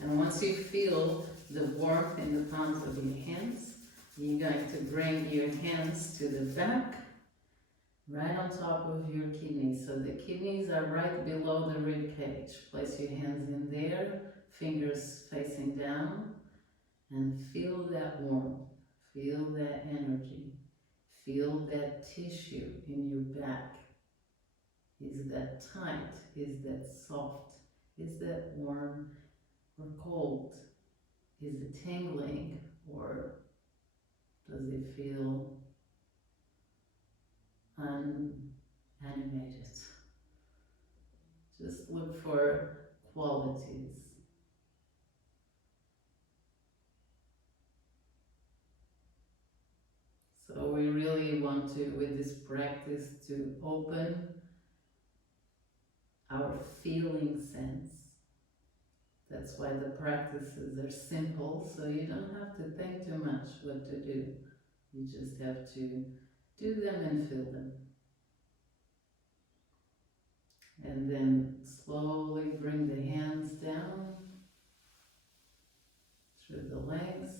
And once you feel the warmth in the palms of your hands, you're going to bring your hands to the back, right on top of your kidneys. So the kidneys are right below the rib cage. Place your hands in there, fingers facing down, and feel that warmth, feel that energy, feel that tissue in your back. Is that tight? Is that soft? Is that warm or cold? Is it tingling, or does it feel unanimated? Just look for qualities. So we really want to, with this practice, to open our feeling sense. That's why the practices are simple, so you don't have to think too much what to do. You just have to do them and feel them. And then slowly bring the hands down through the legs.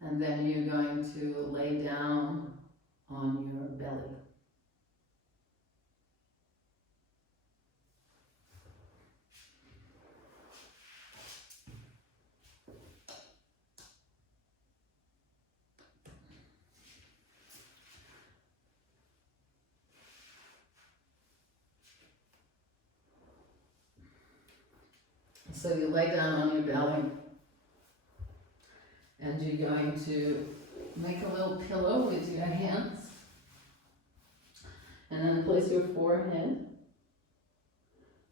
And then you're going to lay down on your belly. So you lay down on your belly, and you're going to make a little pillow with your hands, and then place your forehead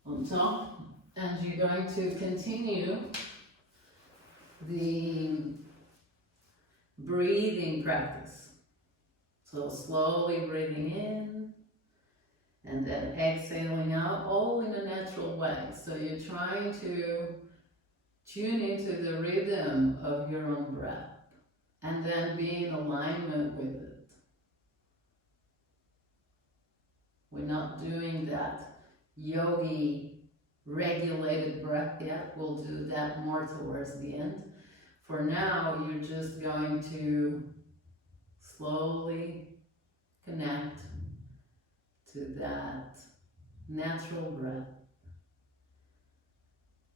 on top, and you're going to continue the breathing practice. So slowly breathing in, and then exhaling out, all in a natural way. So you're trying to tune into the rhythm of your own breath, and then be in alignment with it. We're not doing that yogi regulated breath yet. We'll do that more towards the end. For now, you're just going to slowly connect to that natural breath,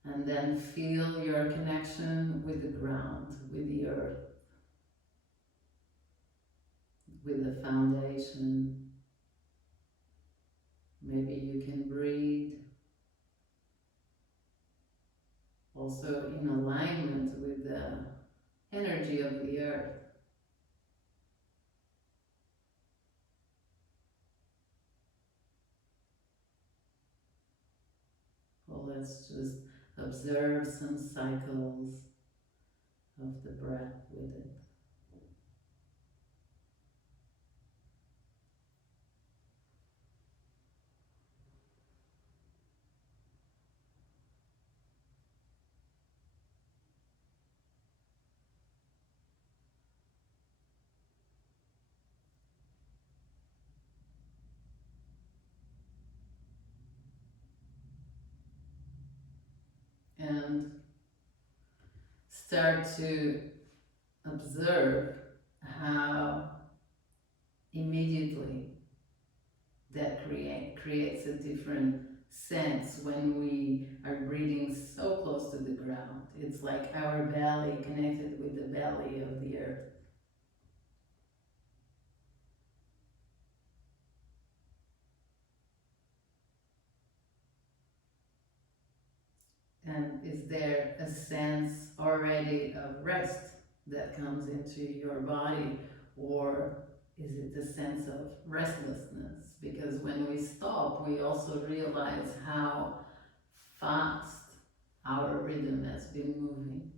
and then feel your connection with the ground, with the earth, with the foundation. Maybe you can breathe also in alignment with the energy of the earth. Well, let's just observe some cycles of the breath with it. And start to observe how immediately that creates a different sense when we are breathing so close to the ground. It's like our belly connected with the belly of the earth. And is there a sense already of rest that comes into your body, or is it the sense of restlessness? Because when we stop, we also realize how fast our rhythm has been moving.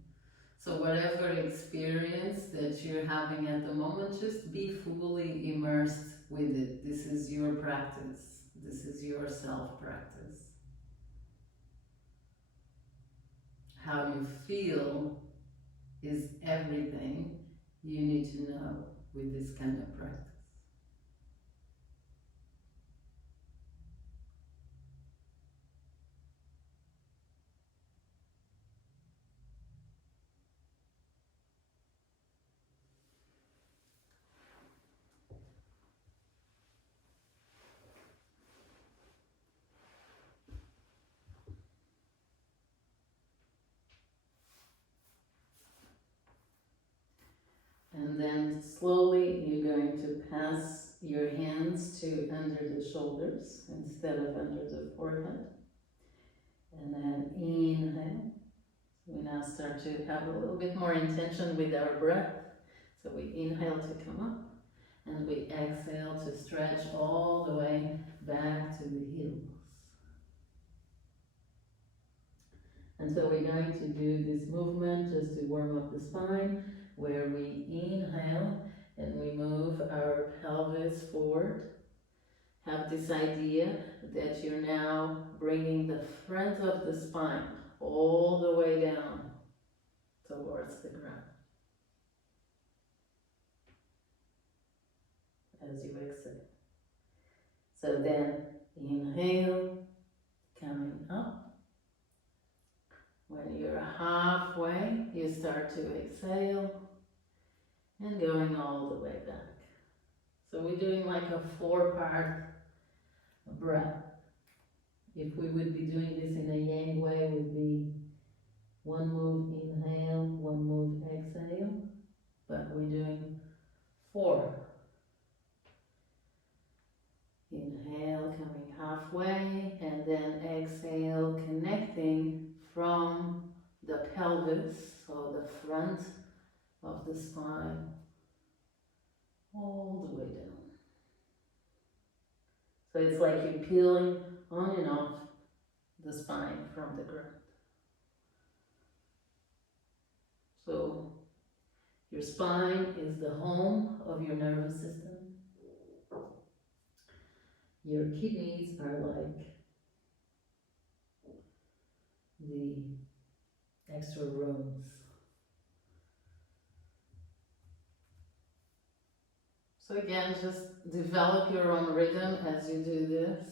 So whatever experience that you're having at the moment, just be fully immersed with it. This is your practice. This is your self-practice. How you feel is everything. you need to know with this kind of practice. And then slowly you're going to pass your hands to under the shoulders instead of under the forehead. And then inhale. We now start to have a little bit more intention with our breath. So we inhale to come up and we exhale to stretch all the way back to the heels. And so we're going to do this movement just to warm up the spine, where we inhale and we move our pelvis forward. Have this idea that you're now bringing the front of the spine all the way down towards the ground. As you exhale. So then inhale, coming up. When you're halfway, you start to exhale and going all the way back. So we're doing like a 4-part breath. If we would be doing this in a yang way, it would be 1 move inhale, 1 move exhale, but we're doing 4. Inhale, coming halfway, and then exhale, connecting from the pelvis, so the front of the spine, all the way down. So it's like you're peeling on and off the spine from the ground. So your spine is the home of your nervous system. Your kidneys are like the extra rooms. So again, just develop your own rhythm as you do this.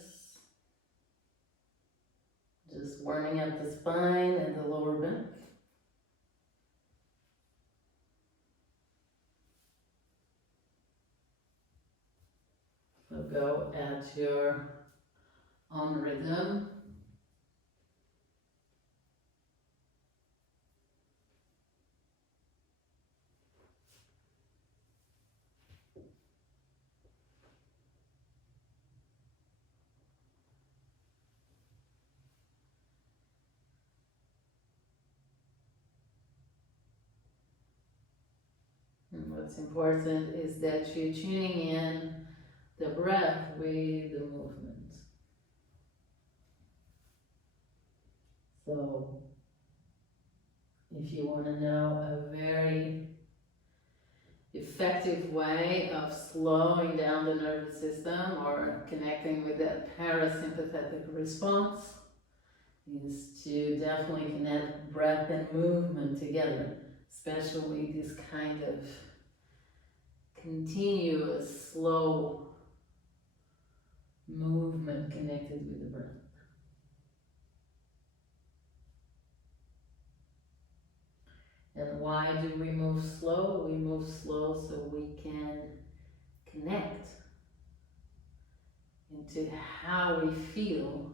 Just warming up the spine and the lower back. So go at your own rhythm. And what's important is that you're tuning in the breath with the movement. So, if you want to know a very effective way of slowing down the nervous system or connecting with that parasympathetic response, is to definitely connect breath and movement together, especially this kind of continuous, slow movement connected with the breath. And why do we move slow? We move slow so we can connect into how we feel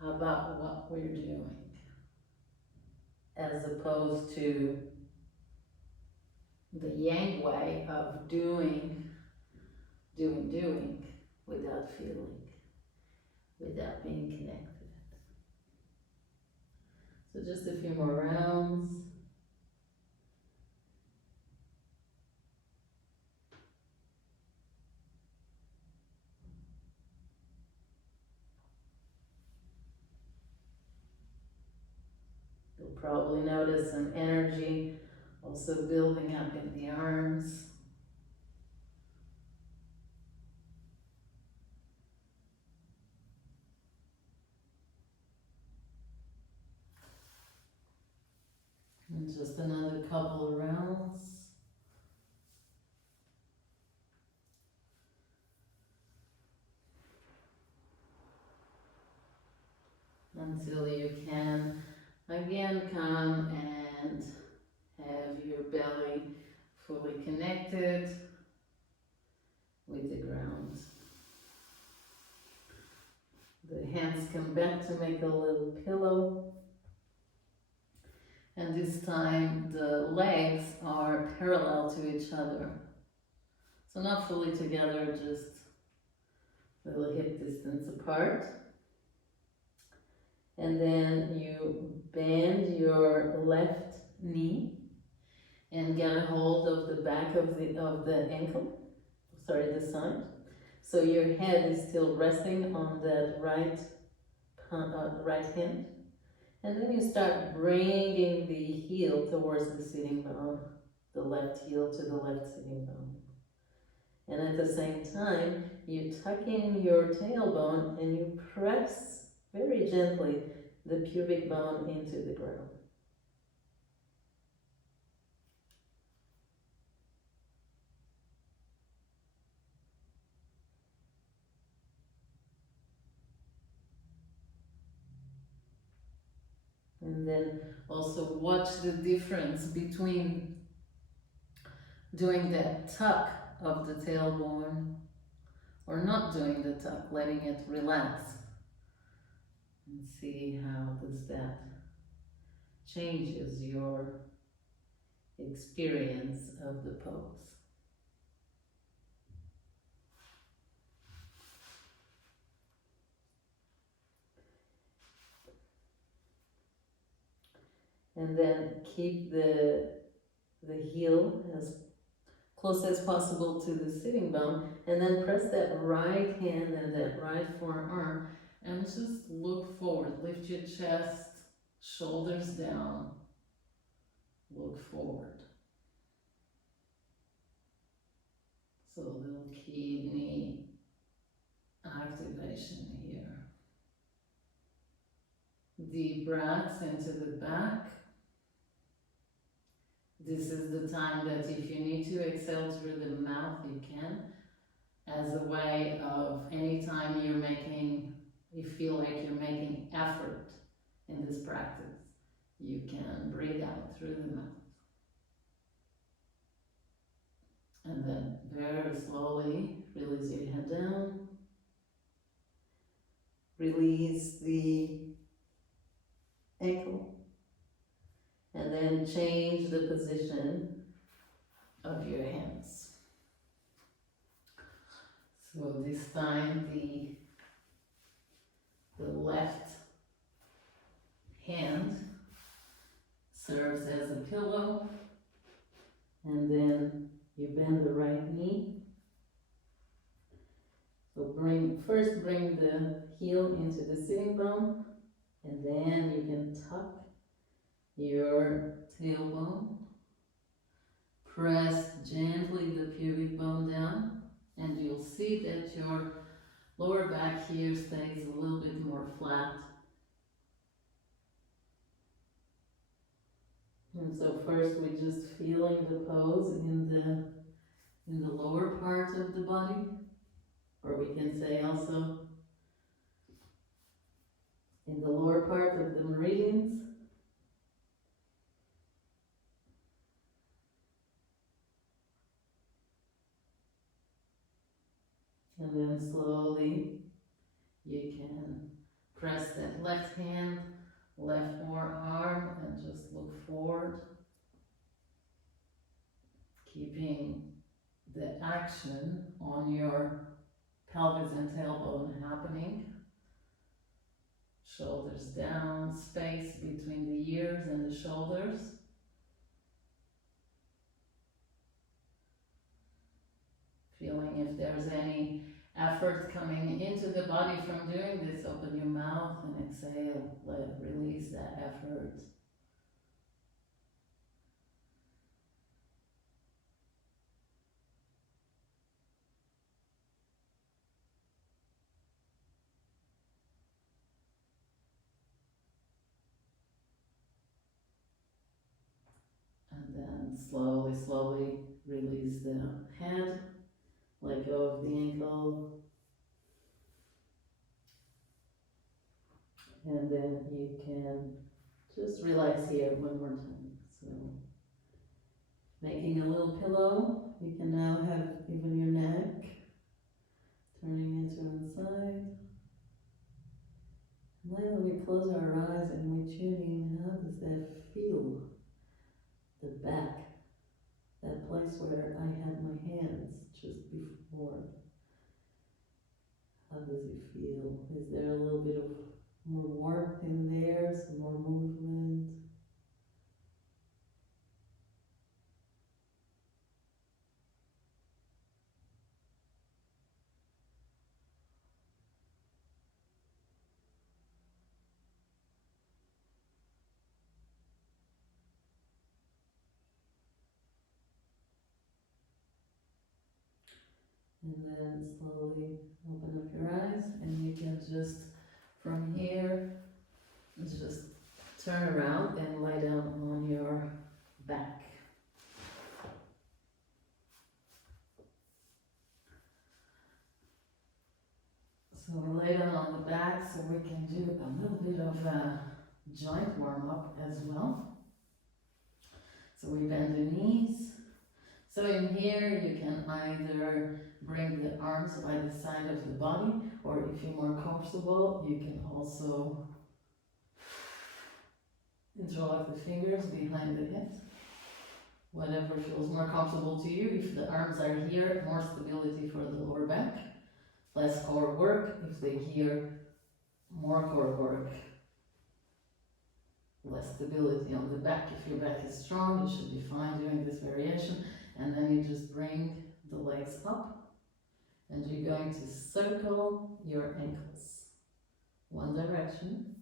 about what we're doing, as opposed to the yang way of doing without feeling, without being connected. So just a few more rounds. You'll probably notice some energy also building up in the arms. And just another couple of rounds. until you can again come and have your belly fully connected with the ground. The hands come back to make a little pillow. And this time the legs are parallel to each other. So not fully together, just a little hip distance apart. And then you bend your left knee and get a hold of the back of the ankle, the side. So your head is still resting on that right hand. And then you start bringing the heel towards the sitting bone, the left heel to the left sitting bone. And at the same time, you tuck in your tailbone and you press very gently the pubic bone into the ground. And then also watch the difference between doing that tuck of the tailbone or not doing the tuck, letting it relax. And see how does that changes your experience of the pose. And then keep the heel as close as possible to the sitting bone, and then press that right hand and that right forearm and just look forward. Lift your chest, shoulders down, look forward. So a little kidney activation here. Deep breaths into the back. This is the time that if you need to exhale through the mouth, you can, as a way of anytime you feel like you're making effort in this practice, you can breathe out through the mouth. And then very slowly release your head down. Release the ankle. And then change the position of your hands. So this time the left hand serves as a pillow, and then you bend the right knee. So first bring the heel into the sitting bone, and then you can tuck your tailbone. Press gently the pubic bone down, and you'll see that your lower back here stays a little bit more flat. And so first we're just feeling the pose in the lower part of the body, or we can say also in the lower part of the meridians. And then slowly you can press that left hand, left forearm, and just look forward, keeping the action on your pelvis and tailbone happening. Shoulders down, space between the ears and the shoulders. Feeling if there's any effort coming into the body from doing this, open your mouth and exhale, release that effort. And then slowly release the head. Let go of the ankle, And then you can just relax here one more time. So, making a little pillow, you can now have even your neck turning into one side. And then we close our eyes and we tune in, how does that feel? The back, that place where I had my hands just before. How does it feel? Is there a little bit of more warmth in there, some more movement? And then slowly open up your eyes, and you can just, from here, just turn around and lie down on your back. So we lay down on the back so we can do a little bit of a joint warm up as well. So we bend the knees. So in here you can either bring the arms by the side of the body, or if you're more comfortable, you can also interlock the fingers behind the hips. Whatever feels more comfortable to you. If the arms are here, more stability for the lower back. Less core work. If they're here, more core work. Less stability on the back. If your back is strong, you should be fine doing this variation. And then you just bring the legs up, and you're going to circle your ankles. One direction.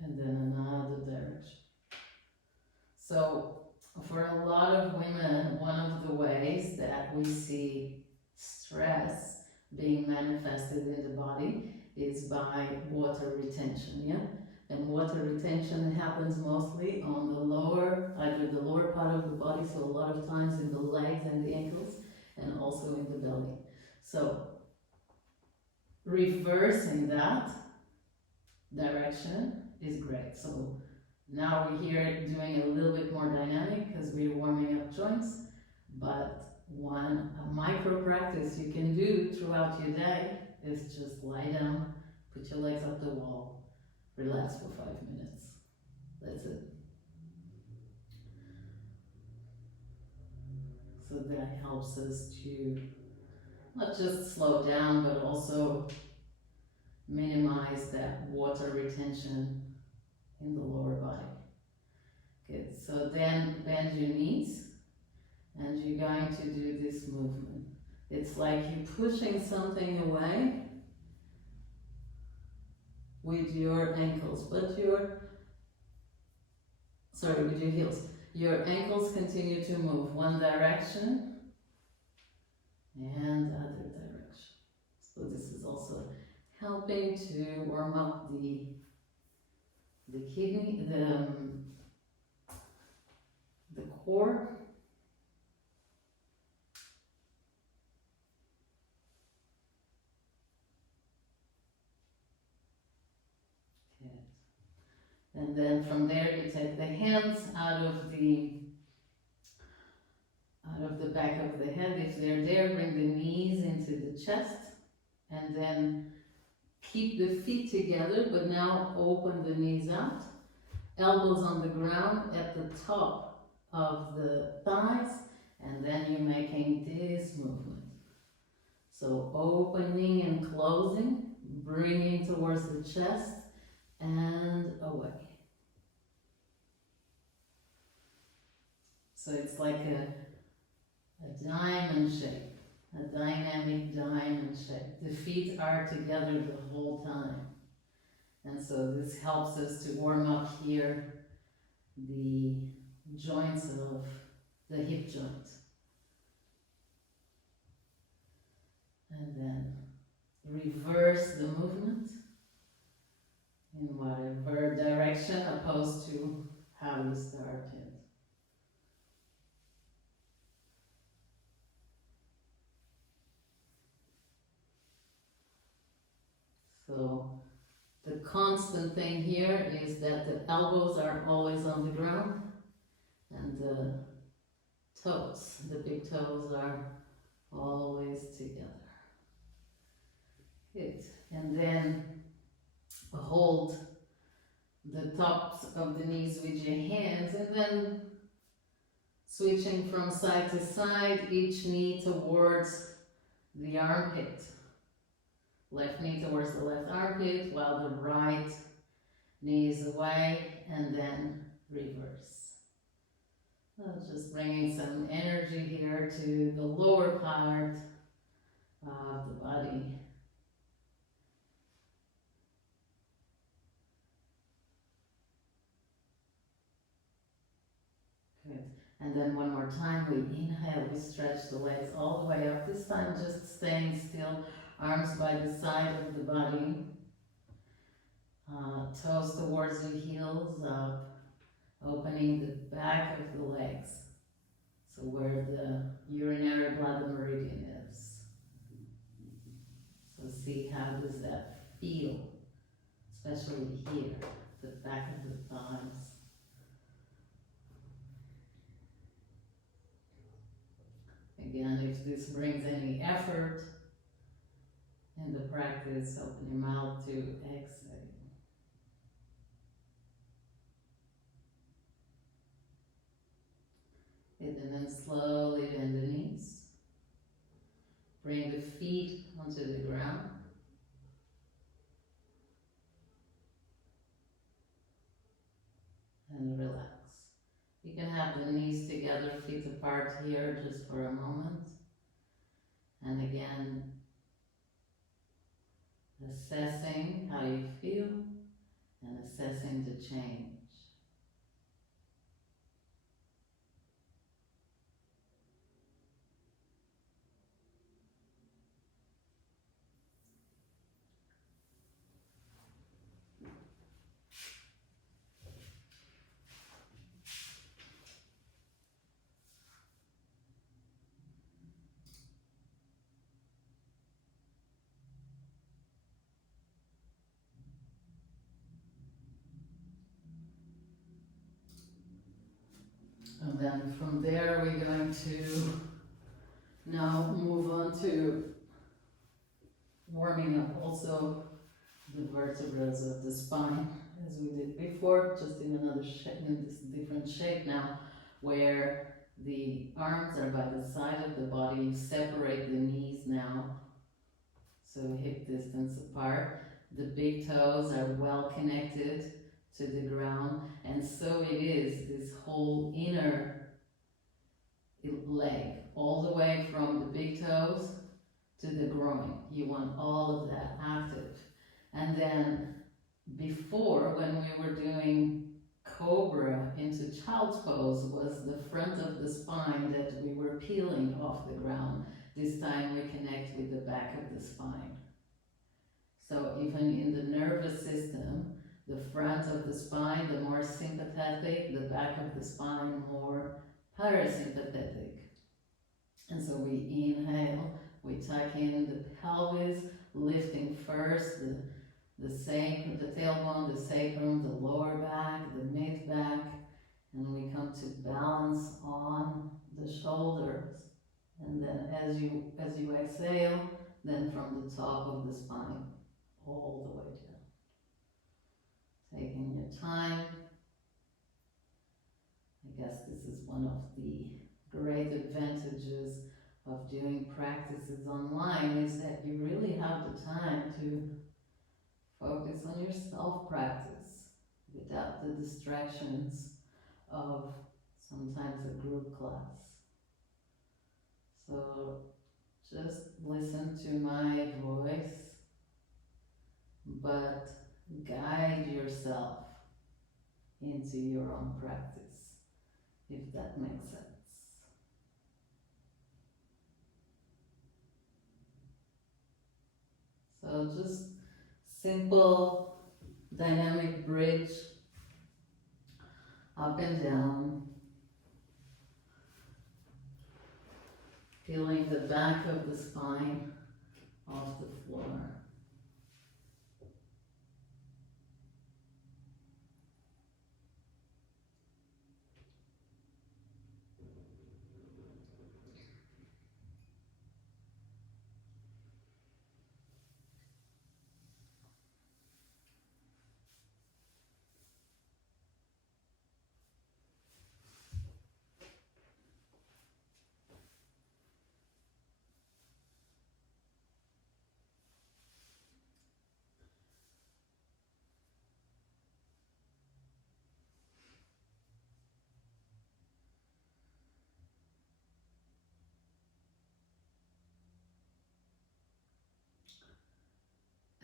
And then another direction. So for a lot of women, one of the ways that we see stress being manifested in the body is by water retention, yeah? And water retention happens mostly on the lower, either the lower part of the body, so a lot of times in the legs and the ankles, and also in the belly. So reversing that direction is great. So now we're here doing a little bit more dynamic because we're warming up joints, but a micro practice you can do throughout your day is just lie down, put your legs up the wall, relax for 5 minutes. That's it. So that helps us to not just slow down, but also minimize that water retention in the lower body. Good, so then bend your knees, and you're going to do this movement. It's like you're pushing something away with your ankles, but with your heels. Your ankles continue to move one direction and other direction. So this is also helping to warm up the kidney, the core. Okay. And then from there you take the hands out of the back of the head. If they're there, bring the knees into the chest, and then keep the feet together, but now open the knees out. Elbows on the ground at the top of the thighs, and then you're making this movement. So opening and closing, bringing towards the chest and away. So it's like a diamond shape, a dynamic diamond shape. The feet are together the whole time. And so this helps us to warm up here the joints of the hip joint. And then reverse the movement in whatever direction opposed to how you started. So the constant thing here is that the elbows are always on the ground and the toes, the big toes are always together. Good. And then hold the tops of the knees with your hands and then switching from side to side, each knee towards the armpit. Left knee towards the left armpit while the right knee is away, and then reverse. So just bringing some energy here to the lower part of the body. Good. And then one more time, we inhale, we stretch the legs all the way up. This time just staying still, arms by the side of the body. Toes towards the heels up, opening the back of the legs. So where the urinary bladder meridian is. So see how does that feel, especially here, the back of the thighs. Again, if this brings any effort in the practice, open your mouth to exhale. And then slowly bend the knees. Bring the feet onto the ground. And relax. You can have the knees together, feet apart here just for a moment. And again, assessing how you feel and assessing the change. And then from there we're going to now move on to warming up also the vertebrae of the spine as we did before, just in another shape, in this different shape now, where the arms are by the side of the body. You separate the knees now, so hip distance apart. The big toes are well connected to the ground, and so it is this whole inner leg, all the way from the big toes to the groin. You want all of that active. And then before, when we were doing cobra into child's pose, was the front of the spine that we were peeling off the ground. This time we connect with the back of the spine. So even in the nervous system, the front of the spine, the more sympathetic, the back of the spine, more parasympathetic. And so we inhale, we tuck in the pelvis, lifting first the sacrum, the tailbone, the sacrum, the lower back, the mid back, and we come to balance on the shoulders. And then as you exhale, then from the top of the spine, all the way down. Taking your time. I guess this is one of the great advantages of doing practices online, is that you really have the time to focus on your self-practice without the distractions of sometimes a group class. So just listen to my voice, but guide yourself into your own practice, if that makes sense. So just simple dynamic bridge, up and down, feeling the back of the spine off the floor.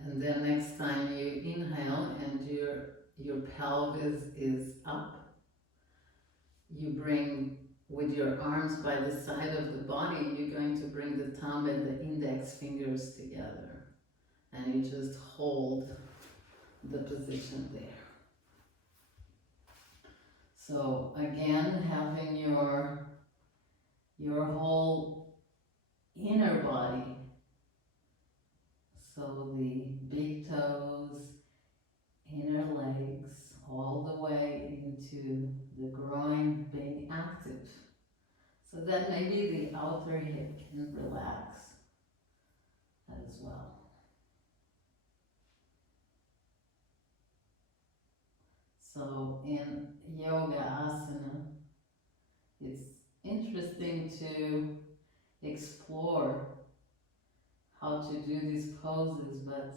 And then next time you inhale and your pelvis is up, you bring with your arms by the side of the body, you're going to bring the thumb and the index fingers together. And you just hold the position there. So again, having your whole inner body, so the big toes, inner legs, all the way into the groin being active. So that maybe the outer hip can relax as well. So in yoga asana, it's interesting to explore how to do these poses, but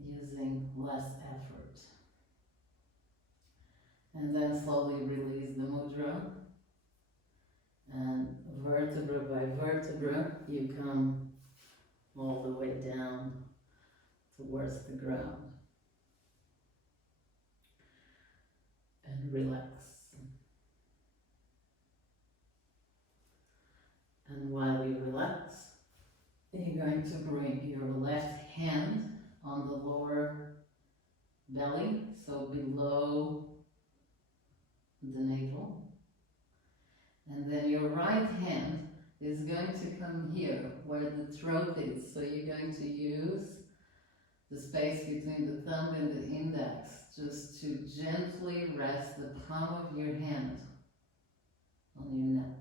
using less effort. And then slowly release the mudra, and vertebra by vertebra, you come all the way down towards the ground. And relax. And while you relax, you're going to bring your left hand on the lower belly, so below the navel. And then your right hand is going to come here where the throat is. So you're going to use the space between the thumb and the index just to gently rest the palm of your hand on your neck.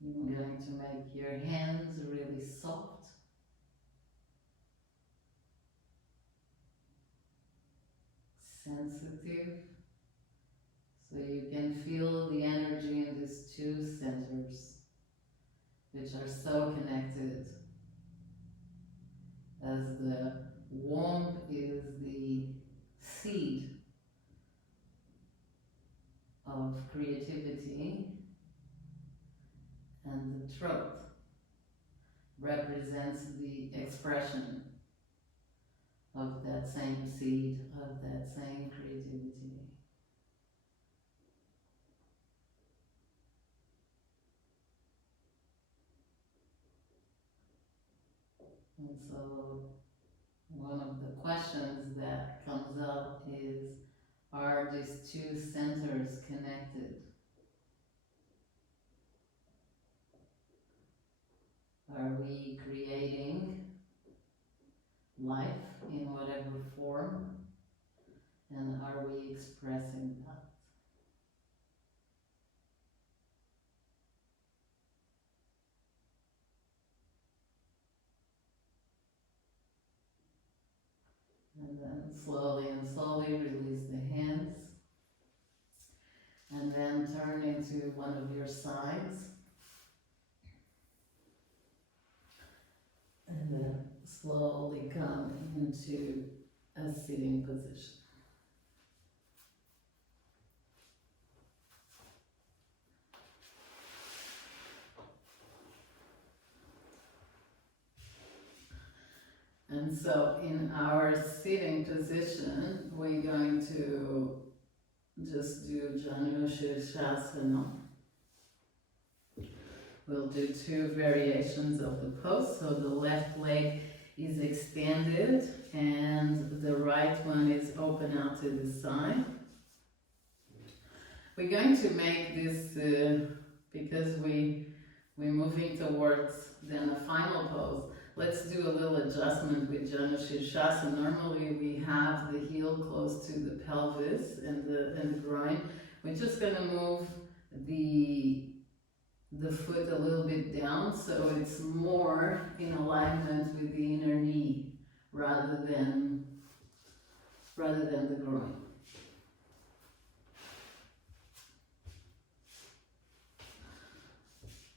You're going to make your hands really soft. Sensitive. So you can feel the energy in these two centers, which are so connected. As the womb is the seed of creativity, and the throat represents the expression of that same seed, of that same creativity. And so one of the questions that comes up is, are these two centers connected? Are we creating life in whatever form? And are we expressing that? And then slowly and slowly release the hands. And then turn into one of your sides. And then slowly come into a sitting position. And so in our sitting position, we're going to just do Janu Shirshasana. We'll do two variations of the pose. So the left leg is extended and the right one is open out to the side. We're going to make this, because we're moving towards then a final pose, let's do a little adjustment with Janu Shirshasana. Normally we have the heel close to the pelvis and the groin. We're just going to move the foot a little bit down so it's more in alignment with the inner knee rather than the groin.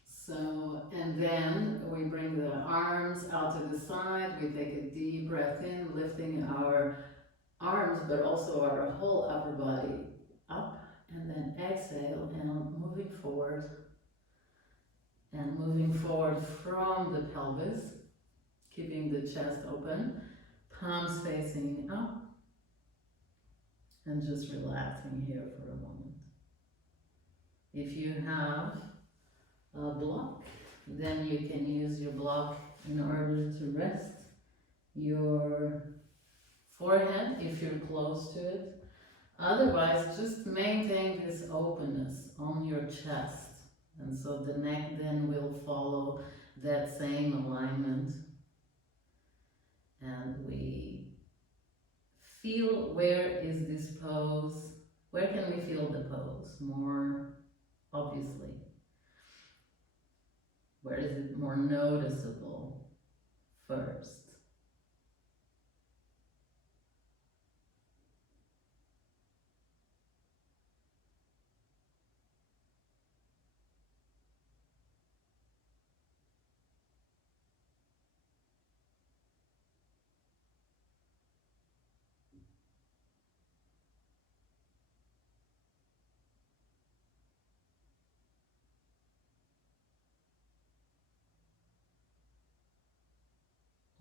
So, and then we bring the arms out to the side, we take a deep breath in, lifting our arms but also our whole upper body up, And then exhale and moving forward. And moving forward from the pelvis, keeping the chest open, palms facing up, and just relaxing here for a moment. If you have a block, then you can use your block in order to rest your forehead if you're close to it. Otherwise, just maintain this openness on your chest. And so the neck then will follow that same alignment. And we feel, where is this pose? Where can we feel the pose more obviously? Where is it more noticeable first?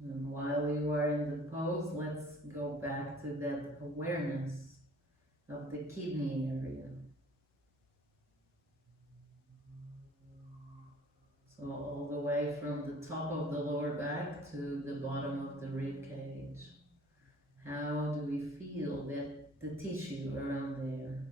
And while you are in the pose, let's go back to that awareness of the kidney area. So all the way from the top of the lower back to the bottom of the rib cage. How do we feel that the tissue around there?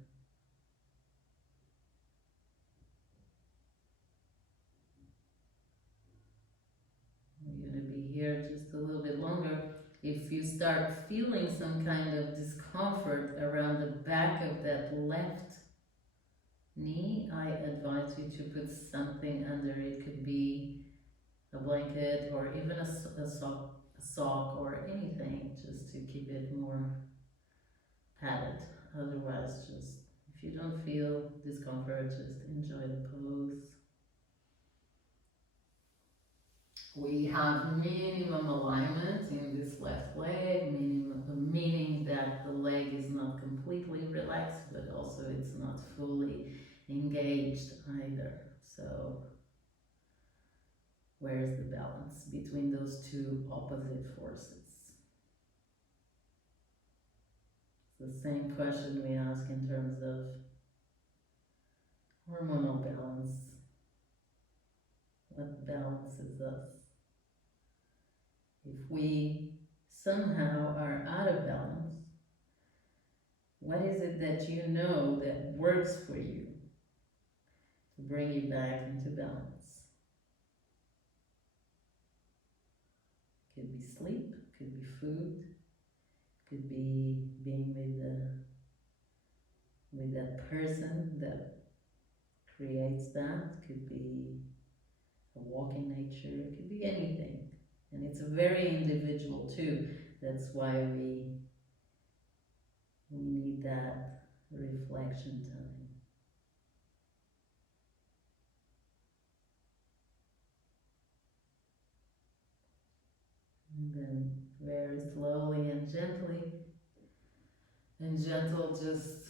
We're going to be here just a little bit longer. If you start feeling some kind of discomfort around the back of that left knee, I advise you to put something under. It could be a blanket or even a sock or anything, just to keep it more padded. Otherwise, just if you don't feel discomfort, just enjoy the pose. We have minimum alignment in this left leg, meaning that the leg is not completely relaxed, but also it's not fully engaged either. So where's the balance between those two opposite forces? It's the same question we ask in terms of hormonal balance. What balances us? If we somehow are out of balance, what is it that you know that works for you to bring you back into balance? Could be sleep, could be food, could be being with that person that creates that, could be a walk in nature, it could be anything. And it's very individual too. That's why we need that reflection time. And then very slowly and gently and gentle, just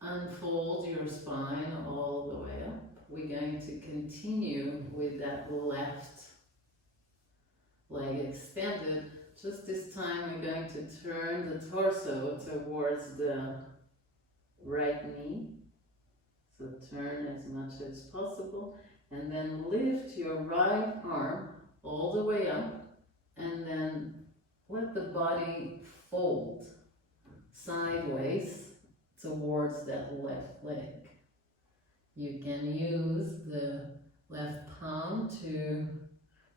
unfold your spine all the way up. We're going to continue with that left leg extended. Just this time we're going to turn the torso towards the right knee. So turn as much as possible and then lift your right arm all the way up and then let the body fold sideways towards that left leg. You can use the left palm to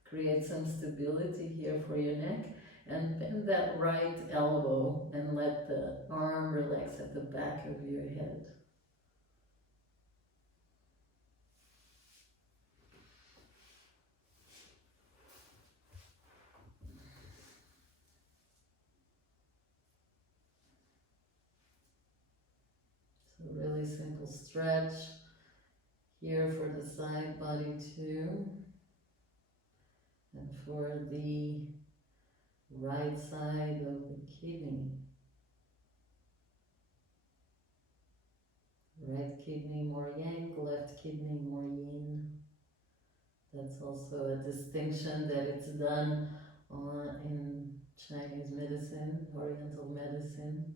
create some stability here for your neck, and bend that right elbow and let the arm relax at the back of your head. So really simple stretch here for the side body too. And for the right side of the kidney. right kidney more yang, left kidney more yin. That's also a distinction that it's done in Chinese medicine, Oriental medicine.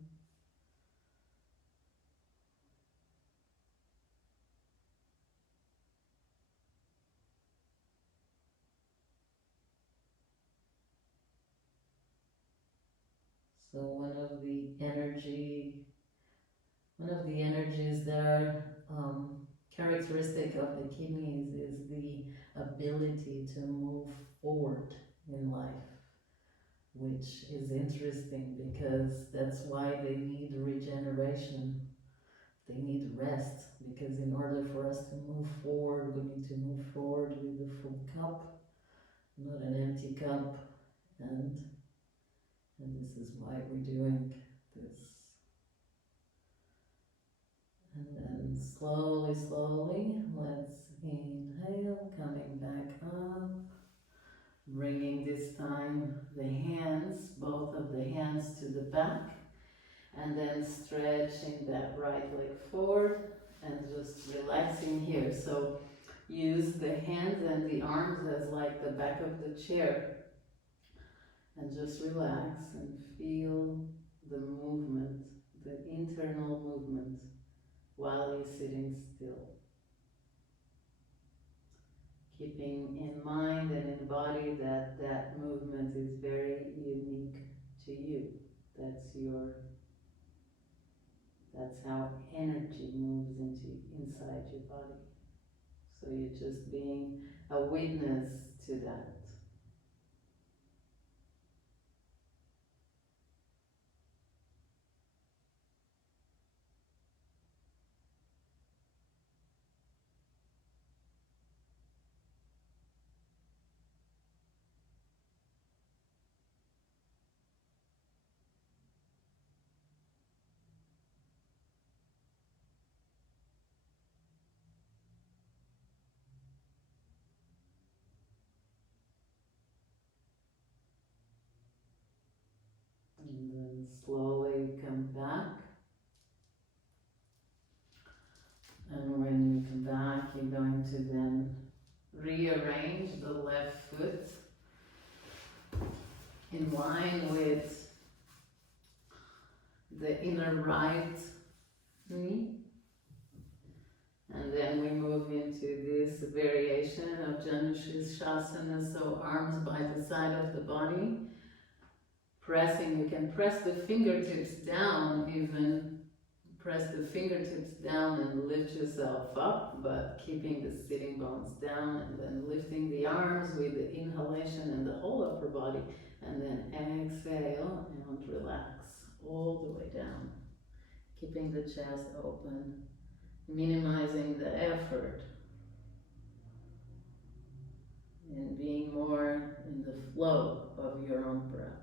So one of the energies that are characteristic of the kidneys is the ability to move forward in life, which is interesting because that's why they need regeneration. They need rest, because in order for us to move forward, we need to move forward with a full cup, not an empty cup. And this is why we're doing this. And then slowly, let's inhale, coming back up. Bringing this time the hands, both of the hands to the back. And then stretching that right leg forward and just relaxing here. So use the hands and the arms as like the back of the chair. And just relax and feel the movement, the internal movement while you're sitting still. Keeping in mind and in body that that movement is very unique to you. That's how energy moves inside your body. So you're just being a witness to that. And then slowly come back. And when you come back, you're going to then rearrange the left foot in line with the inner right knee. And then we move into this variation of Janushirshasana, so arms by the side of the body. Pressing, you can press the fingertips down, even press the fingertips down and lift yourself up, but keeping the sitting bones down, and then lifting the arms with the inhalation and the whole upper body, and then exhale and relax all the way down. Keeping the chest open, minimizing the effort, and being more in the flow of your own breath.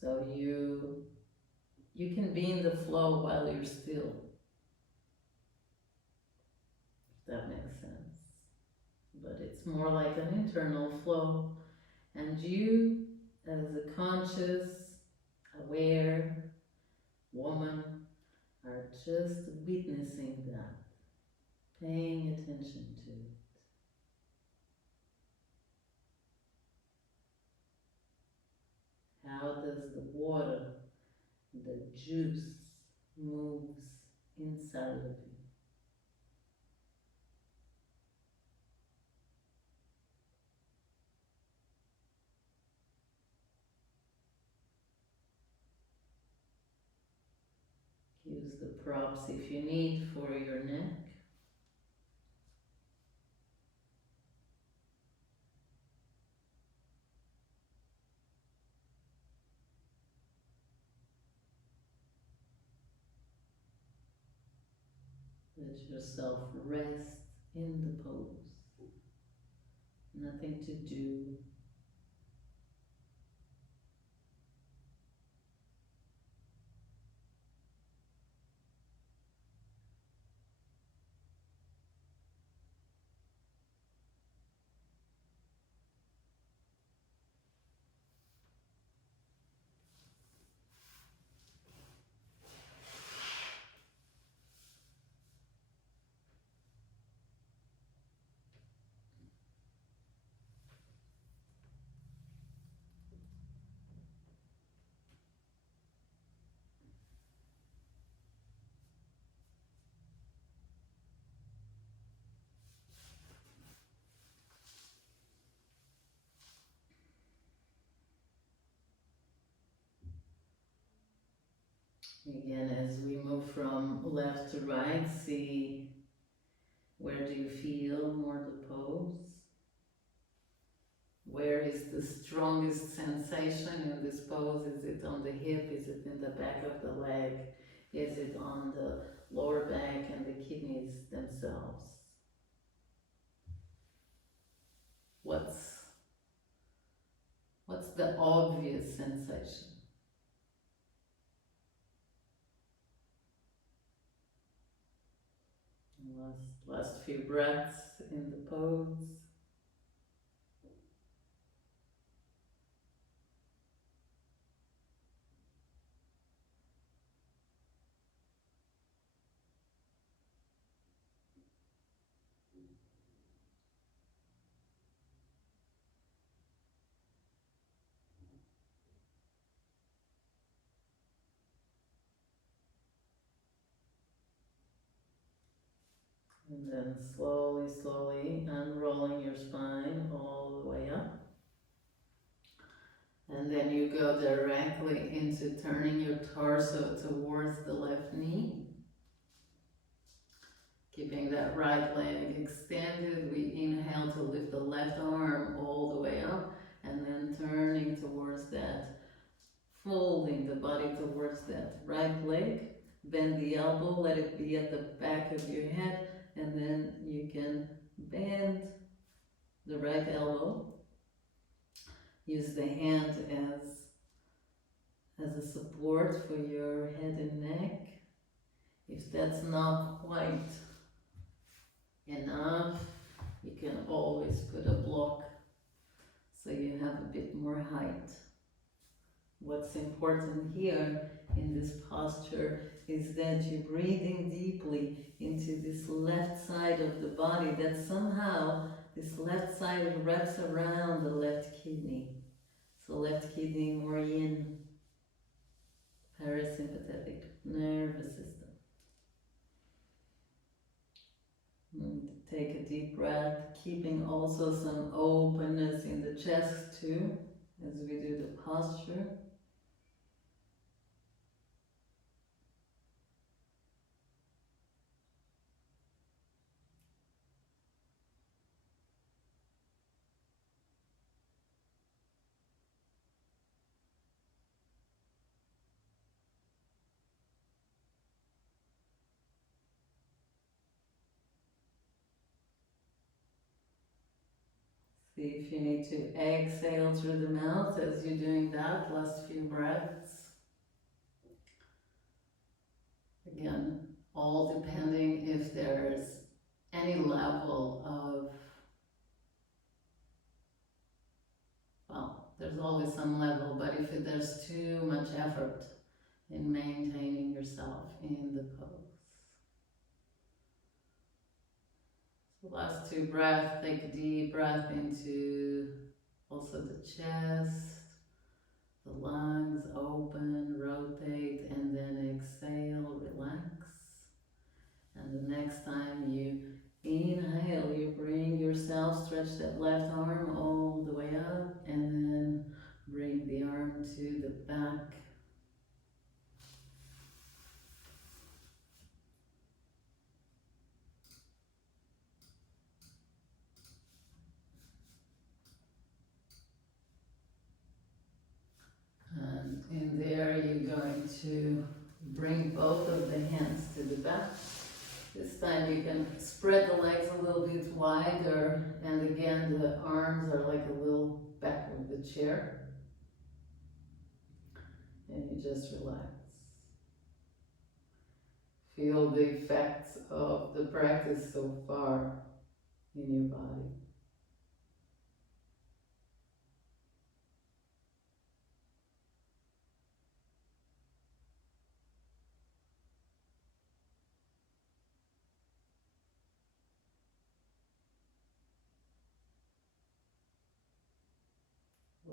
So you can be in the flow while you're still, if that makes sense. But it's more like an internal flow, and you, as a conscious, aware woman, are just witnessing that, paying attention to it. How does the water, the juice, moves inside of you? Use the props if you need for your neck. Let yourself rest in the pose. Nothing to do. Again, as we move from left to right, see where do you feel more the pose? Where is the strongest sensation in this pose? Is it on the hip? Is it in the back of the leg? Is it on the lower back and the kidneys themselves? What's the obvious sensation? Last few breaths in the pose. And then slowly, slowly unrolling your spine all the way up. And then you go directly into turning your torso towards the left knee. Keeping that right leg extended, we inhale to lift the left arm all the way up, and then turning towards that, folding the body towards that right leg. Bend the elbow, let it be at the back of your head, and then you can bend the right elbow. Use the hand as a support for your head and neck. If that's not quite enough, you can always put a block so you have a bit more height. What's important here in this posture is that you're breathing deeply into this left side of the body, that somehow this left side wraps around the left kidney. So left kidney more yin, parasympathetic nervous system. And take a deep breath, keeping also some openness in the chest too, as we do the posture. See if you need to exhale through the mouth as you're doing that, last few breaths. Again, all depending if there's any level of, well, there's always some level, but if there's too much effort in maintaining yourself in the pose. So last two breaths, take a deep breath into also the chest, the lungs open, rotate, and then exhale, relax. And the next time you inhale, you bring yourself, stretch that left arm all the way up, and then bring the arm to the back. And in there, you're going to bring both of the hands to the back. This time you can spread the legs a little bit wider, and again the arms are like a little back of the chair. And you just relax. Feel the effects of the practice so far in your body.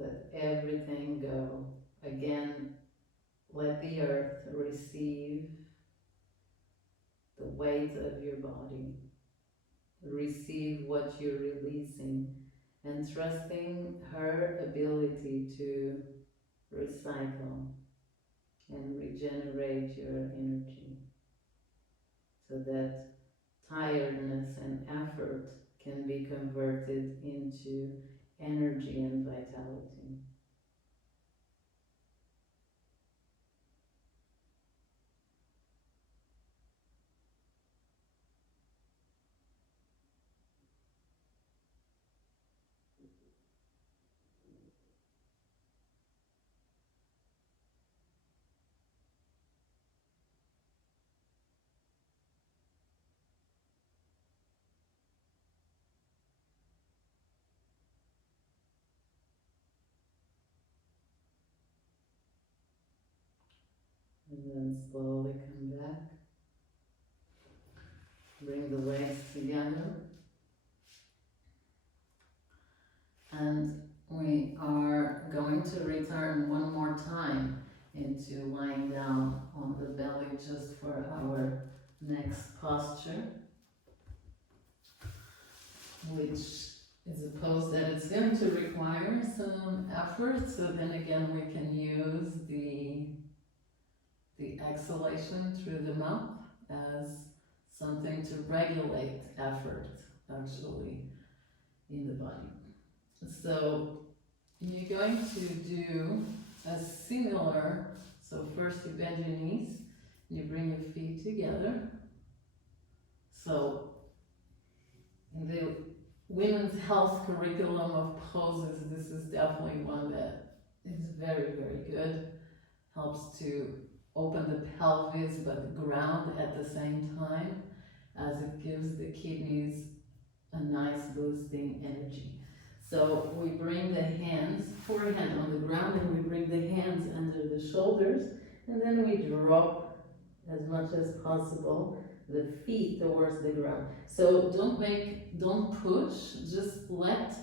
Let everything go. Again, let the earth receive the weight of your body. Receive what you're releasing, and trusting her ability to recycle and regenerate your energy so that tiredness and effort can be converted into energy and vitality. And then slowly come back. Bring the legs together. And we are going to return one more time into lying down on the belly just for our next posture, which is a pose that it's going to require some effort. So then again, we can use the exhalation through the mouth as something to regulate effort actually in the body. So you're going to do a similar, so first you bend your knees, you bring your feet together. So in the women's health curriculum of poses, this is definitely one that is very, very good. Helps to open the pelvis but ground at the same time, as it gives the kidneys a nice boosting energy. So we bring the hands, forehand on the ground, and we bring the hands under the shoulders, and then we drop as much as possible the feet towards the ground. So don't push, just let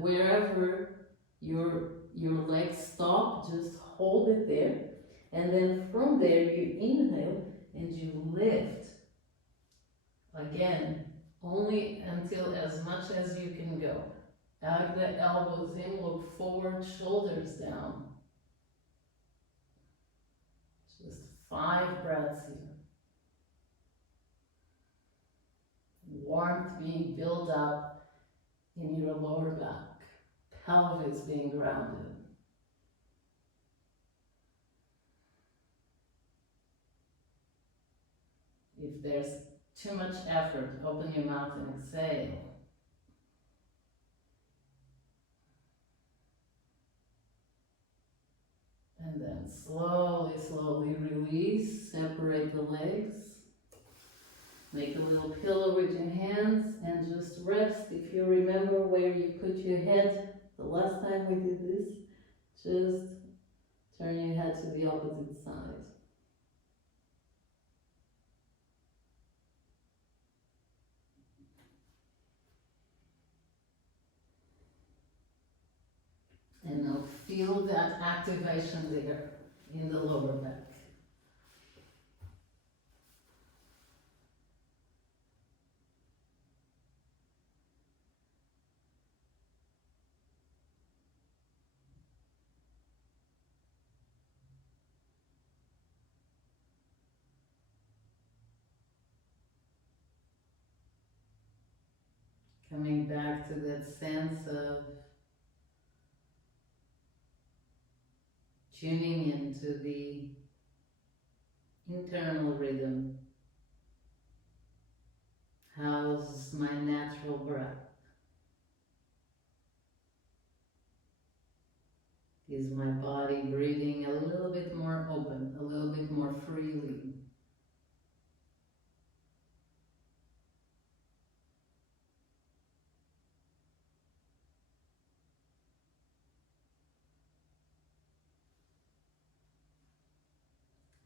wherever your legs stop, just hold it there, and then from there you inhale and you lift. Again, only until as much as you can go. Hug the elbows in, look forward, shoulders down. Just 5 breaths here. Warmth being built up in your lower back. Pelvis being grounded. If there's too much effort, open your mouth and exhale. And then slowly, slowly release, separate the legs. Make a little pillow with your hands and just rest. If you remember where you put your head the last time we did this, just turn your head to the opposite side. And now feel that activation there in the lower back. Coming back to that sense of tuning into the internal rhythm. How's my natural breath? Is my body breathing a little bit more open, a little bit more freely?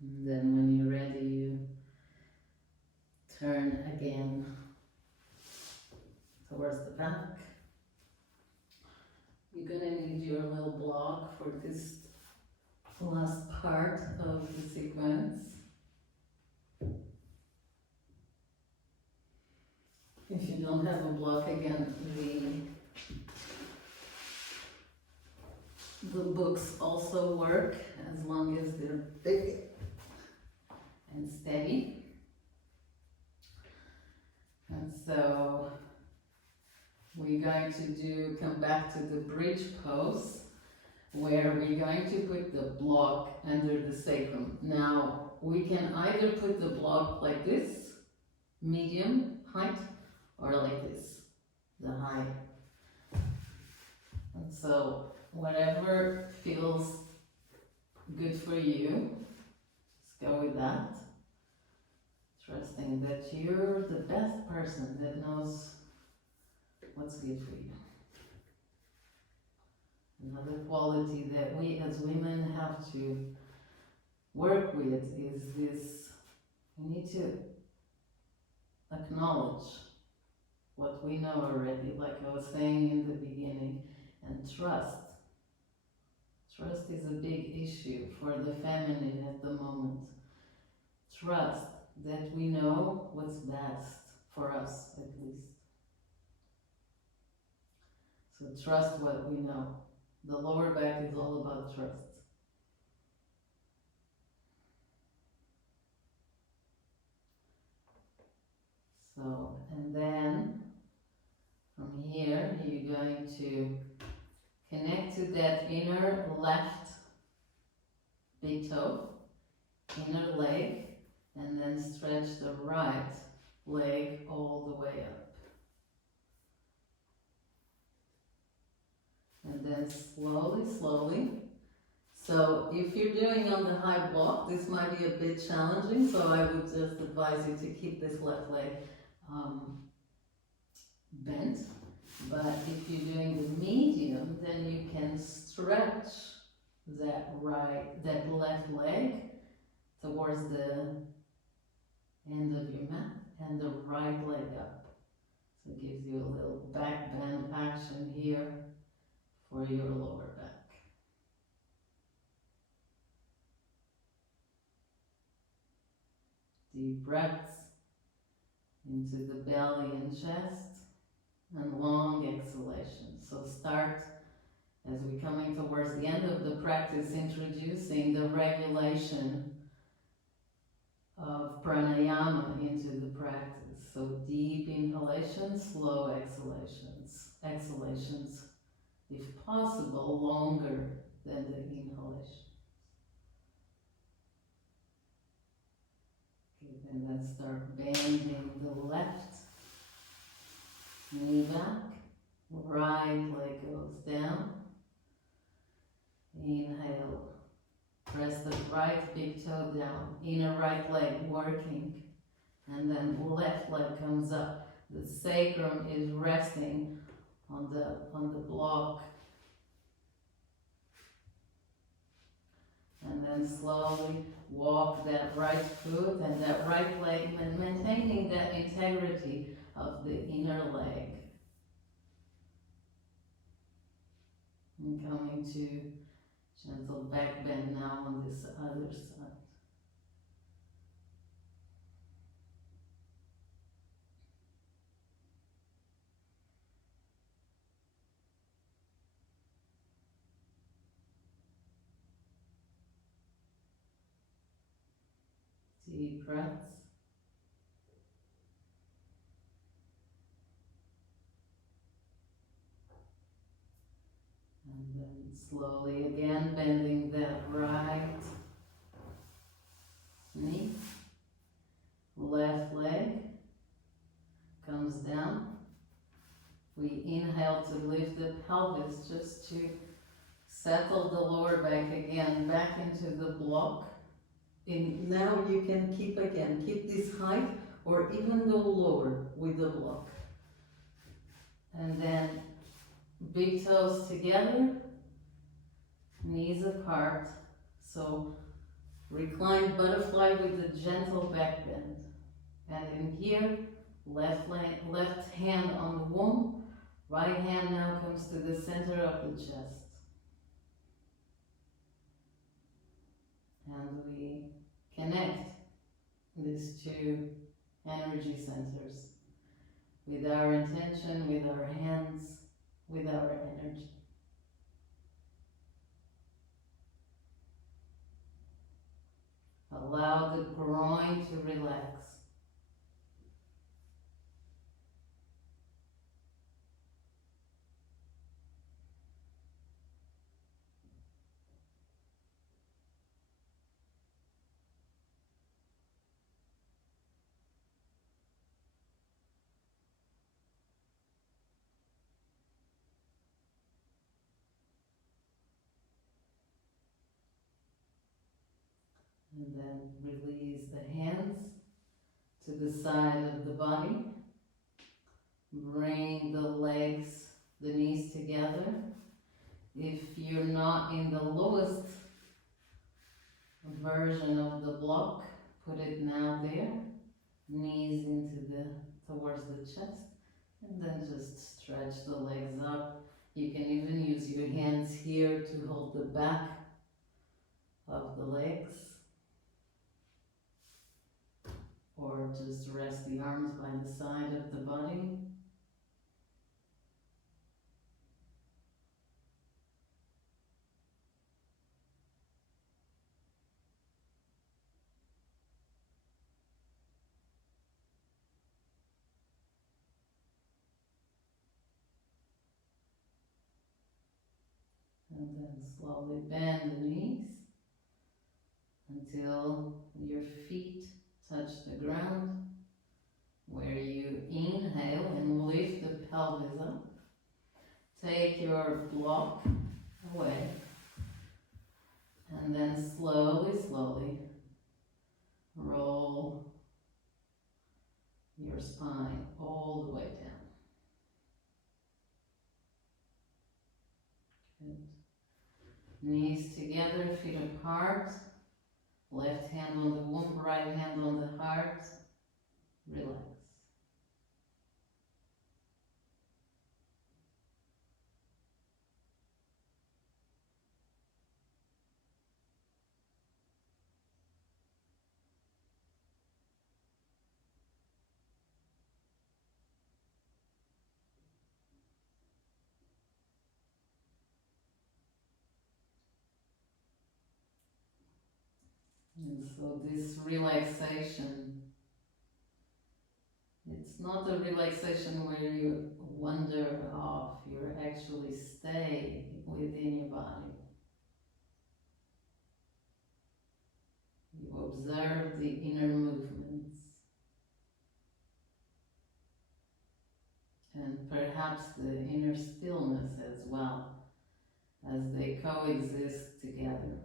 And then when you're ready, you turn again towards the back. You're gonna need your little block for this last part of the sequence. If you don't have a block, again, The books also work as long as they're big and steady. And so we're going to come back to the bridge pose, where we're going to put the block under the sacrum. Now, we can either put the block like this, medium height, or like this, the high. And so, whatever feels good for you, let's go with that. Trusting that you're the best person that knows what's good for you. Another quality that we as women have to work with is this: we need to acknowledge what we know already, like I was saying in the beginning, and trust. Trust is a big issue for the feminine at the moment. Trust that we know what's best for us, at least. So trust what we know. The lower back is all about trust. So, and then from here, you're going to connect to that inner left big toe, inner leg, and then stretch the right leg all the way up. And then slowly, slowly. So if you're doing on the high block, this might be a bit challenging, so I would just advise you to keep this left leg bent. But if you're doing the medium, then you can stretch that left leg towards the end of your mat and the right leg up. So it gives you a little back bend action here for your lower back. Deep breaths into the belly and chest, and long exhalation. So start, as we're coming towards the end of the practice, introducing the regulation of pranayama into the practice. So deep inhalations, slow exhalations. Exhalations, if possible, longer than the inhalation. Okay, then let's start bending the left knee back, right leg goes down. Inhale, press the right big toe down, inner right leg working, and then left leg comes up. The sacrum is resting on the block. And then slowly walk that right foot and that right leg, and maintaining that integrity of the inner leg. And coming to gentle back bend now on this other side. Deep breaths. And then slowly again bending that right knee. Left leg comes down. We inhale to lift the pelvis just to settle the lower back again, back into the block. And now you can keep this height or even go lower with the block. And then big toes together, knees apart. So reclined butterfly with a gentle back bend. And in here, left hand on the womb, right hand now comes to the center of the chest. And we connect these two energy centers with our intention, with our hands, with our energy. And then release the hands to the side of the body. Bring the legs, the knees together. If you're not in the lowest version of the block, put it now there. Knees towards the chest. And then just stretch the legs up. You can even use your hands here to hold the back of the legs. Or just rest the arms by the side of the body. And then slowly bend the knees until your feet touch the ground, where you inhale and lift the pelvis up. Take your block away, and then slowly, slowly roll your spine all the way down. Good. Knees together, feet apart. Left hand on the womb, right hand on the heart. Relax. And so this relaxation, it's not a relaxation where you wander off, you actually stay within your body. You observe the inner movements. And perhaps the inner stillness as well, as they coexist together.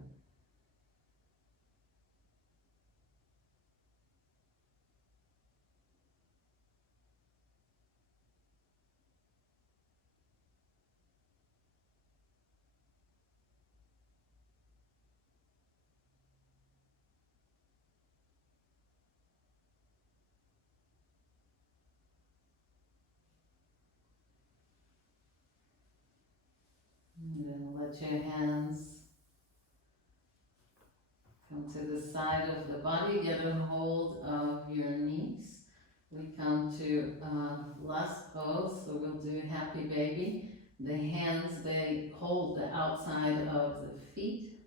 And then let your hands come to the side of the body, get a hold of your knees. We come to last pose, so we'll do happy baby. The hands, they hold the outside of the feet.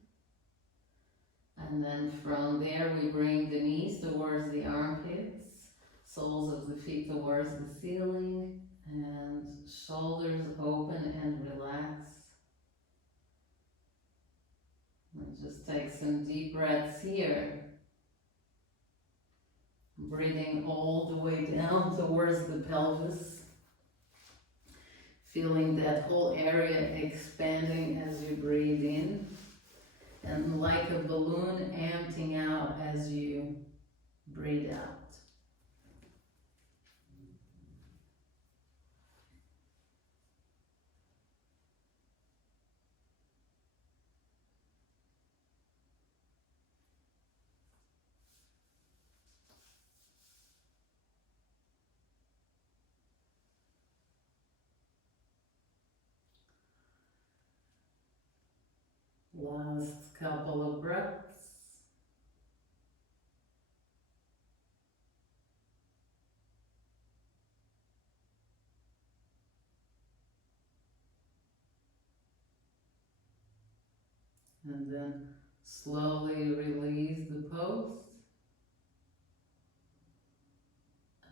And then from there we bring the knees towards the armpits, soles of the feet towards the ceiling, and shoulders open and relax. And just take some deep breaths here. Breathing all the way down towards the pelvis. Feeling that whole area expanding as you breathe in. And like a balloon emptying out as you breathe out. Last couple of breaths. And then slowly release the pose.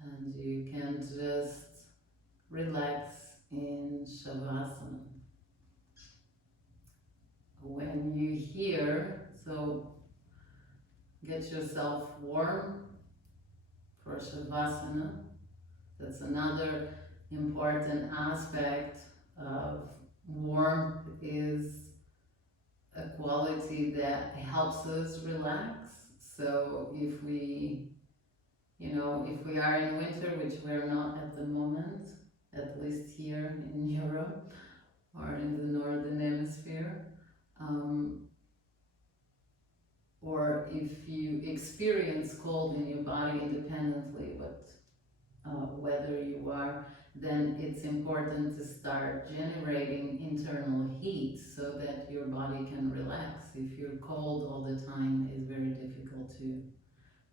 And you can just relax in Shavasana. When you hear, so get yourself warm for Shavasana. That's another important aspect of warmth, is a quality that helps us relax. So if we, if we are in winter, which we're not at the moment, at least here in Europe or in the northern hemisphere, or if you experience cold in your body independently, but whether you are, then it's important to start generating internal heat so that your body can relax. If you're cold all the time, it's very difficult to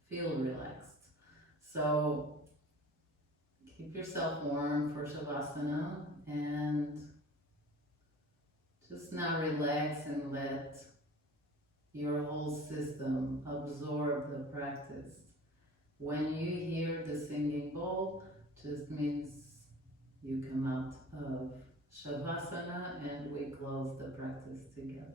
feel relaxed. So keep yourself warm for Shavasana and just now relax and let your whole system absorb the practice. When you hear the singing bowl, just means you come out of Shavasana and we close the practice together.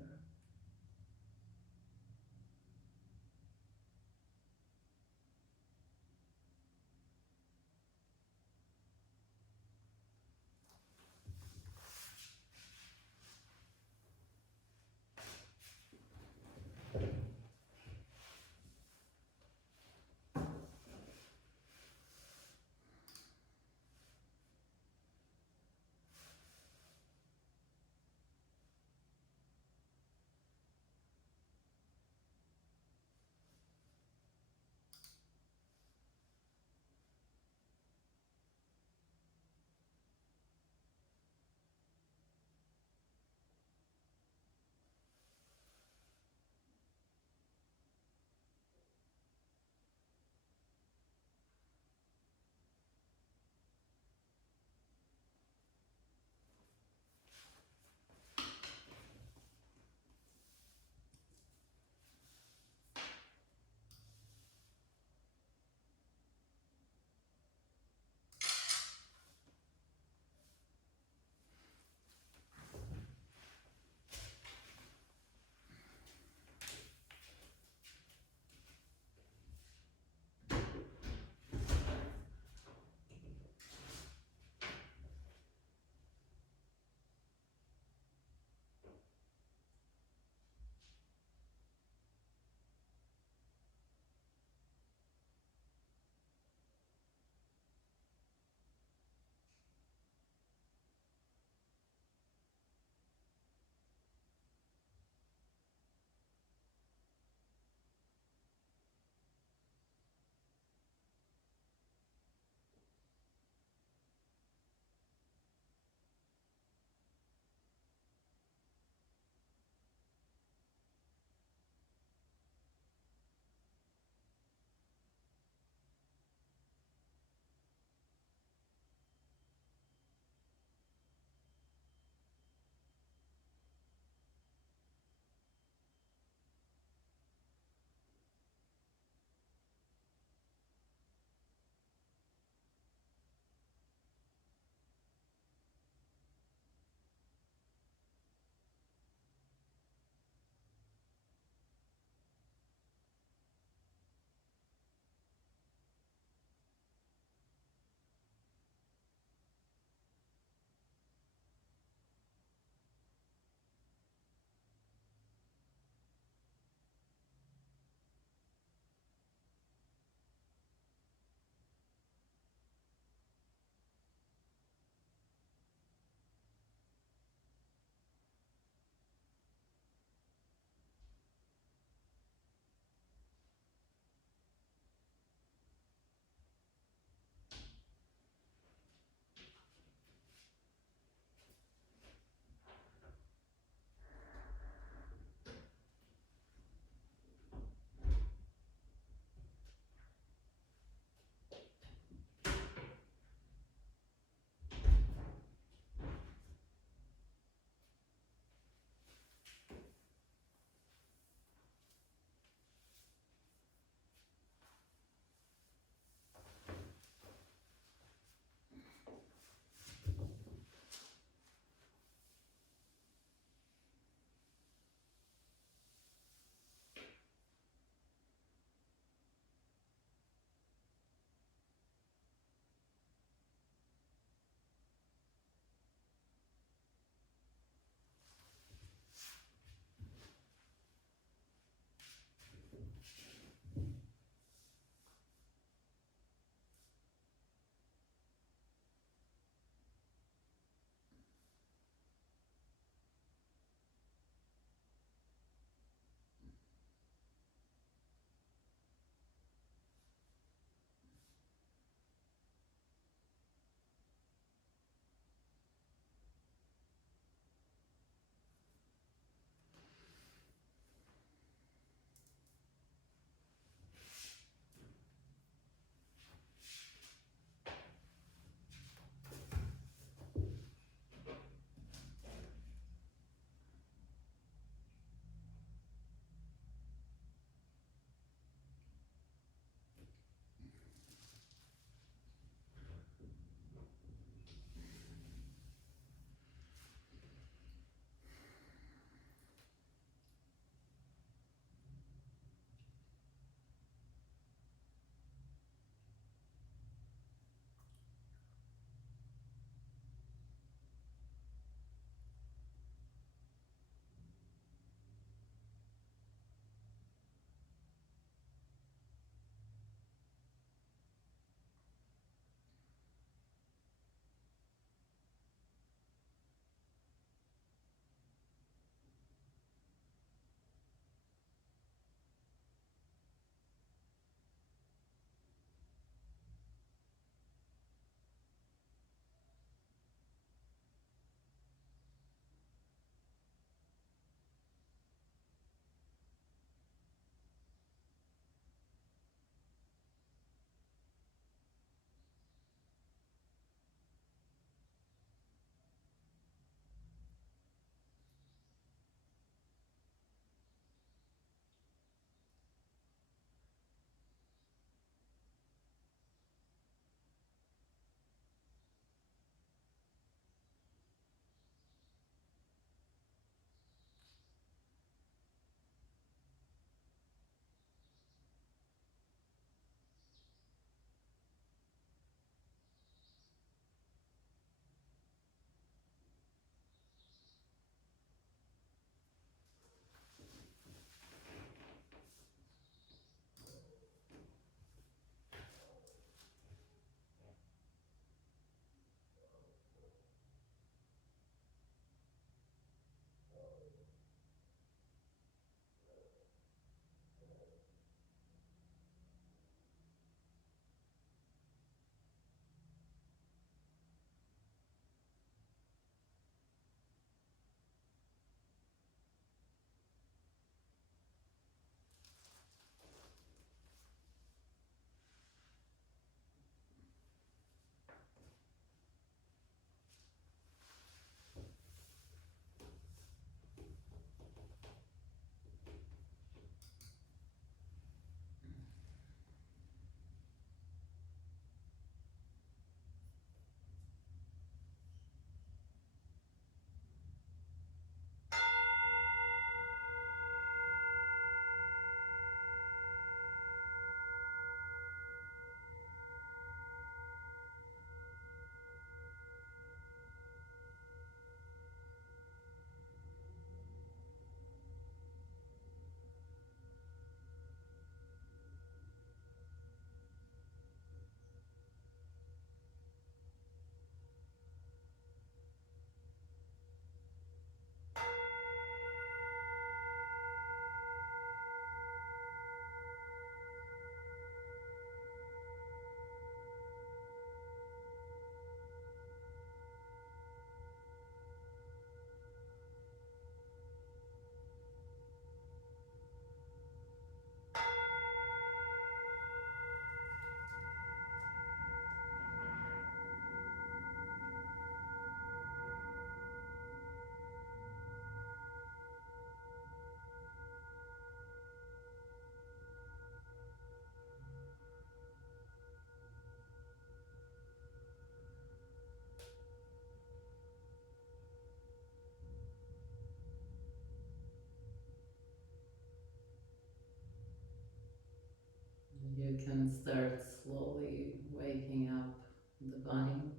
start slowly waking up the body,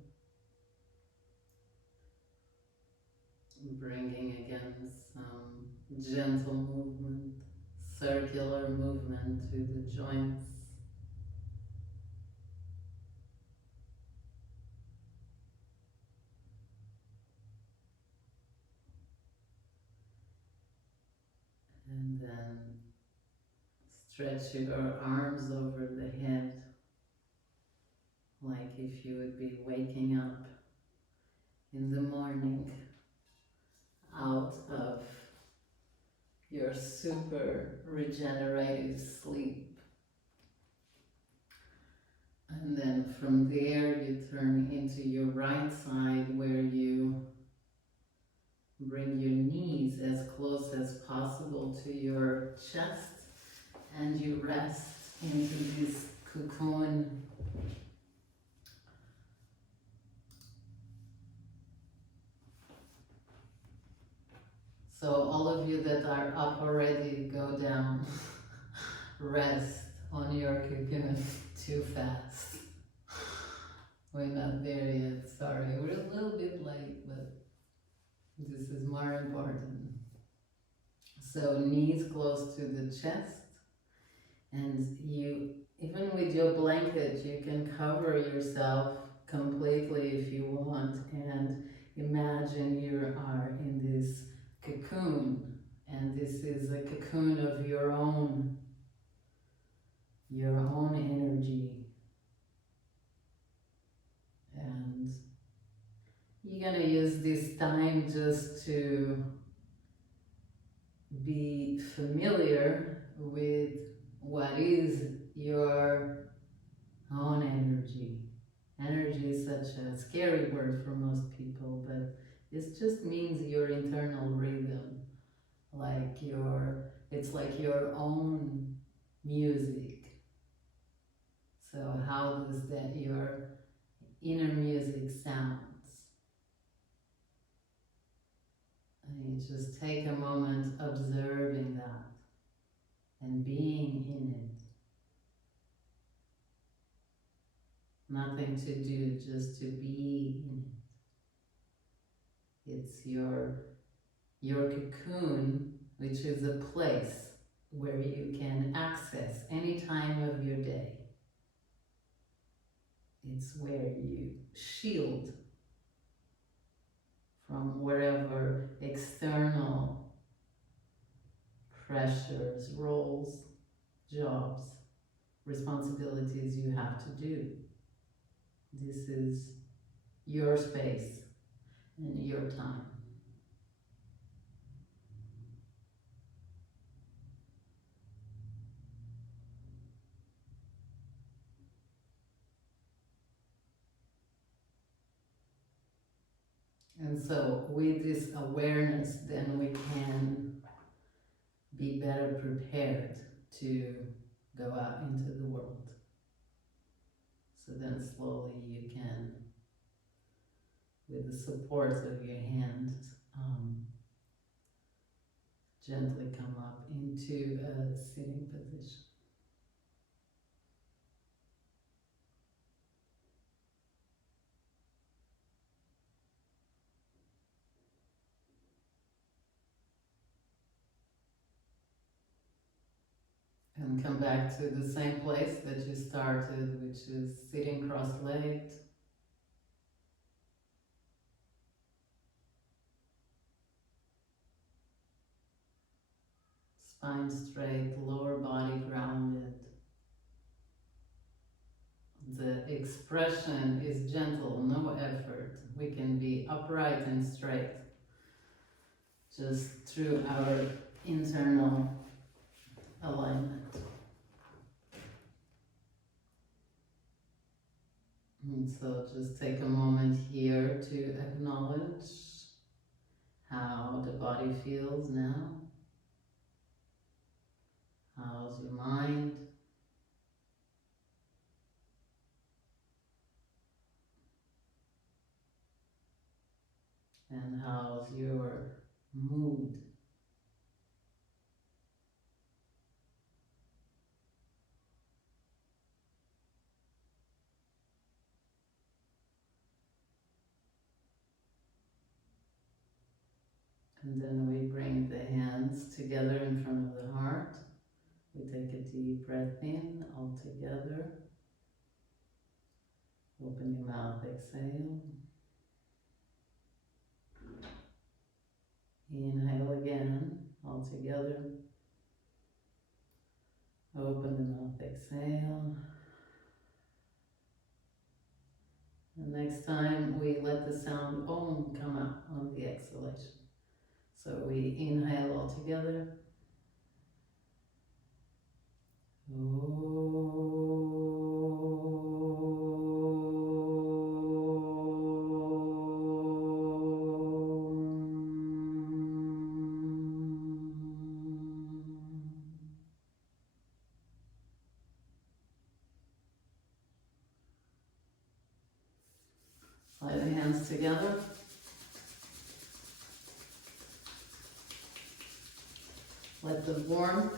bringing again some gentle movement, circular movement to the joints. And then stretch your arms over the head, like if you would be waking up in the morning out of your super regenerative sleep. And then from there you turn into your right side, where you bring your knees as close as possible to your chest and you rest into this cocoon. So all of you that are up already, go down. Rest on your cocoon. Too fast. We're not there yet, sorry. We're a little bit late, but this is more important. So knees close to the chest, and you, even with your blanket, you can cover yourself completely if you want, and imagine you are in this cocoon, and this is a cocoon of your own energy. And you're gonna use this time just to be familiar with what is your own energy. Energy is such a scary word for most people, but it just means your internal rhythm. It's like your own music. So how does that your inner music sounds? And you just take a moment observing that and being in it. Nothing to do, just to be in it. It's your cocoon, which is a place where you can access any time of your day. It's where you shield from whatever external pressures, roles, jobs, responsibilities you have to do. This is your space and your time. And so with this awareness, then we can be better prepared to go out into the world. So then slowly you can, with the support of your hands, gently come up into a sitting position. And come back to the same place that you started, which is sitting cross-legged. Spine straight, lower body grounded. The expression is gentle, no effort. We can be upright and straight, just through our internal alignment. And so just take a moment here to acknowledge how the body feels now. How's your mind? And how's your mood? And then we bring the hands together in front of the heart. We take a deep breath in, all together. Open your mouth, exhale. Inhale again, all together. Open the mouth, exhale. And next time we let the sound Om come out on the exhalation. So we inhale all together. Slide the hands together. Let the warmth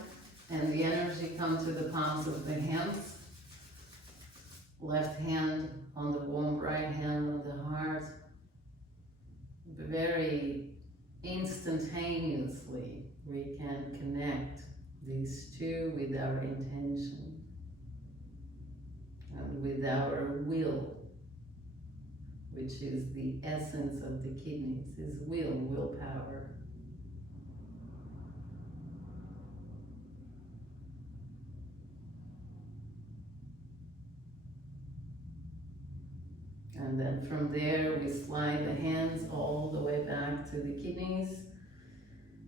and the energy come to the palms of the hands. Left hand on the womb, right hand on the heart. Very instantaneously we can connect these two with our intention and with our will, which is the essence of the kidneys, is willpower. And then from there, we slide the hands all the way back to the kidneys,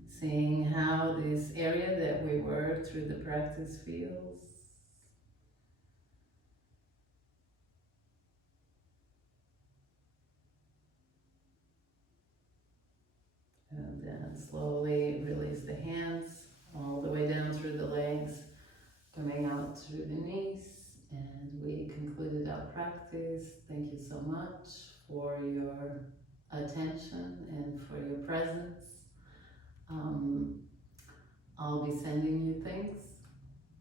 seeing how this area that we work through the practice feels. And then slowly release the hands all the way down through the legs, coming out through the knees. And we concluded our practice. Thank you so much for your attention and for your presence. I'll be sending you things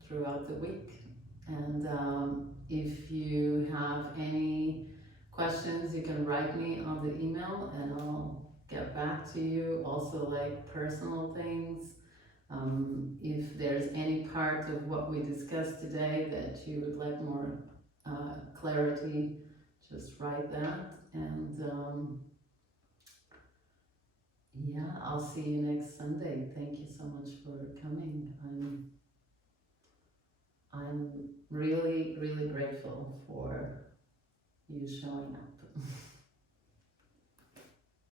throughout the week. And if you have any questions, you can write me on the email and I'll get back to you. Also, like personal things. If there's any part of what we discussed today that you would like more clarity, just write that. And yeah, I'll see you next Sunday. Thank you so much for coming. I'm really, really grateful for you showing up.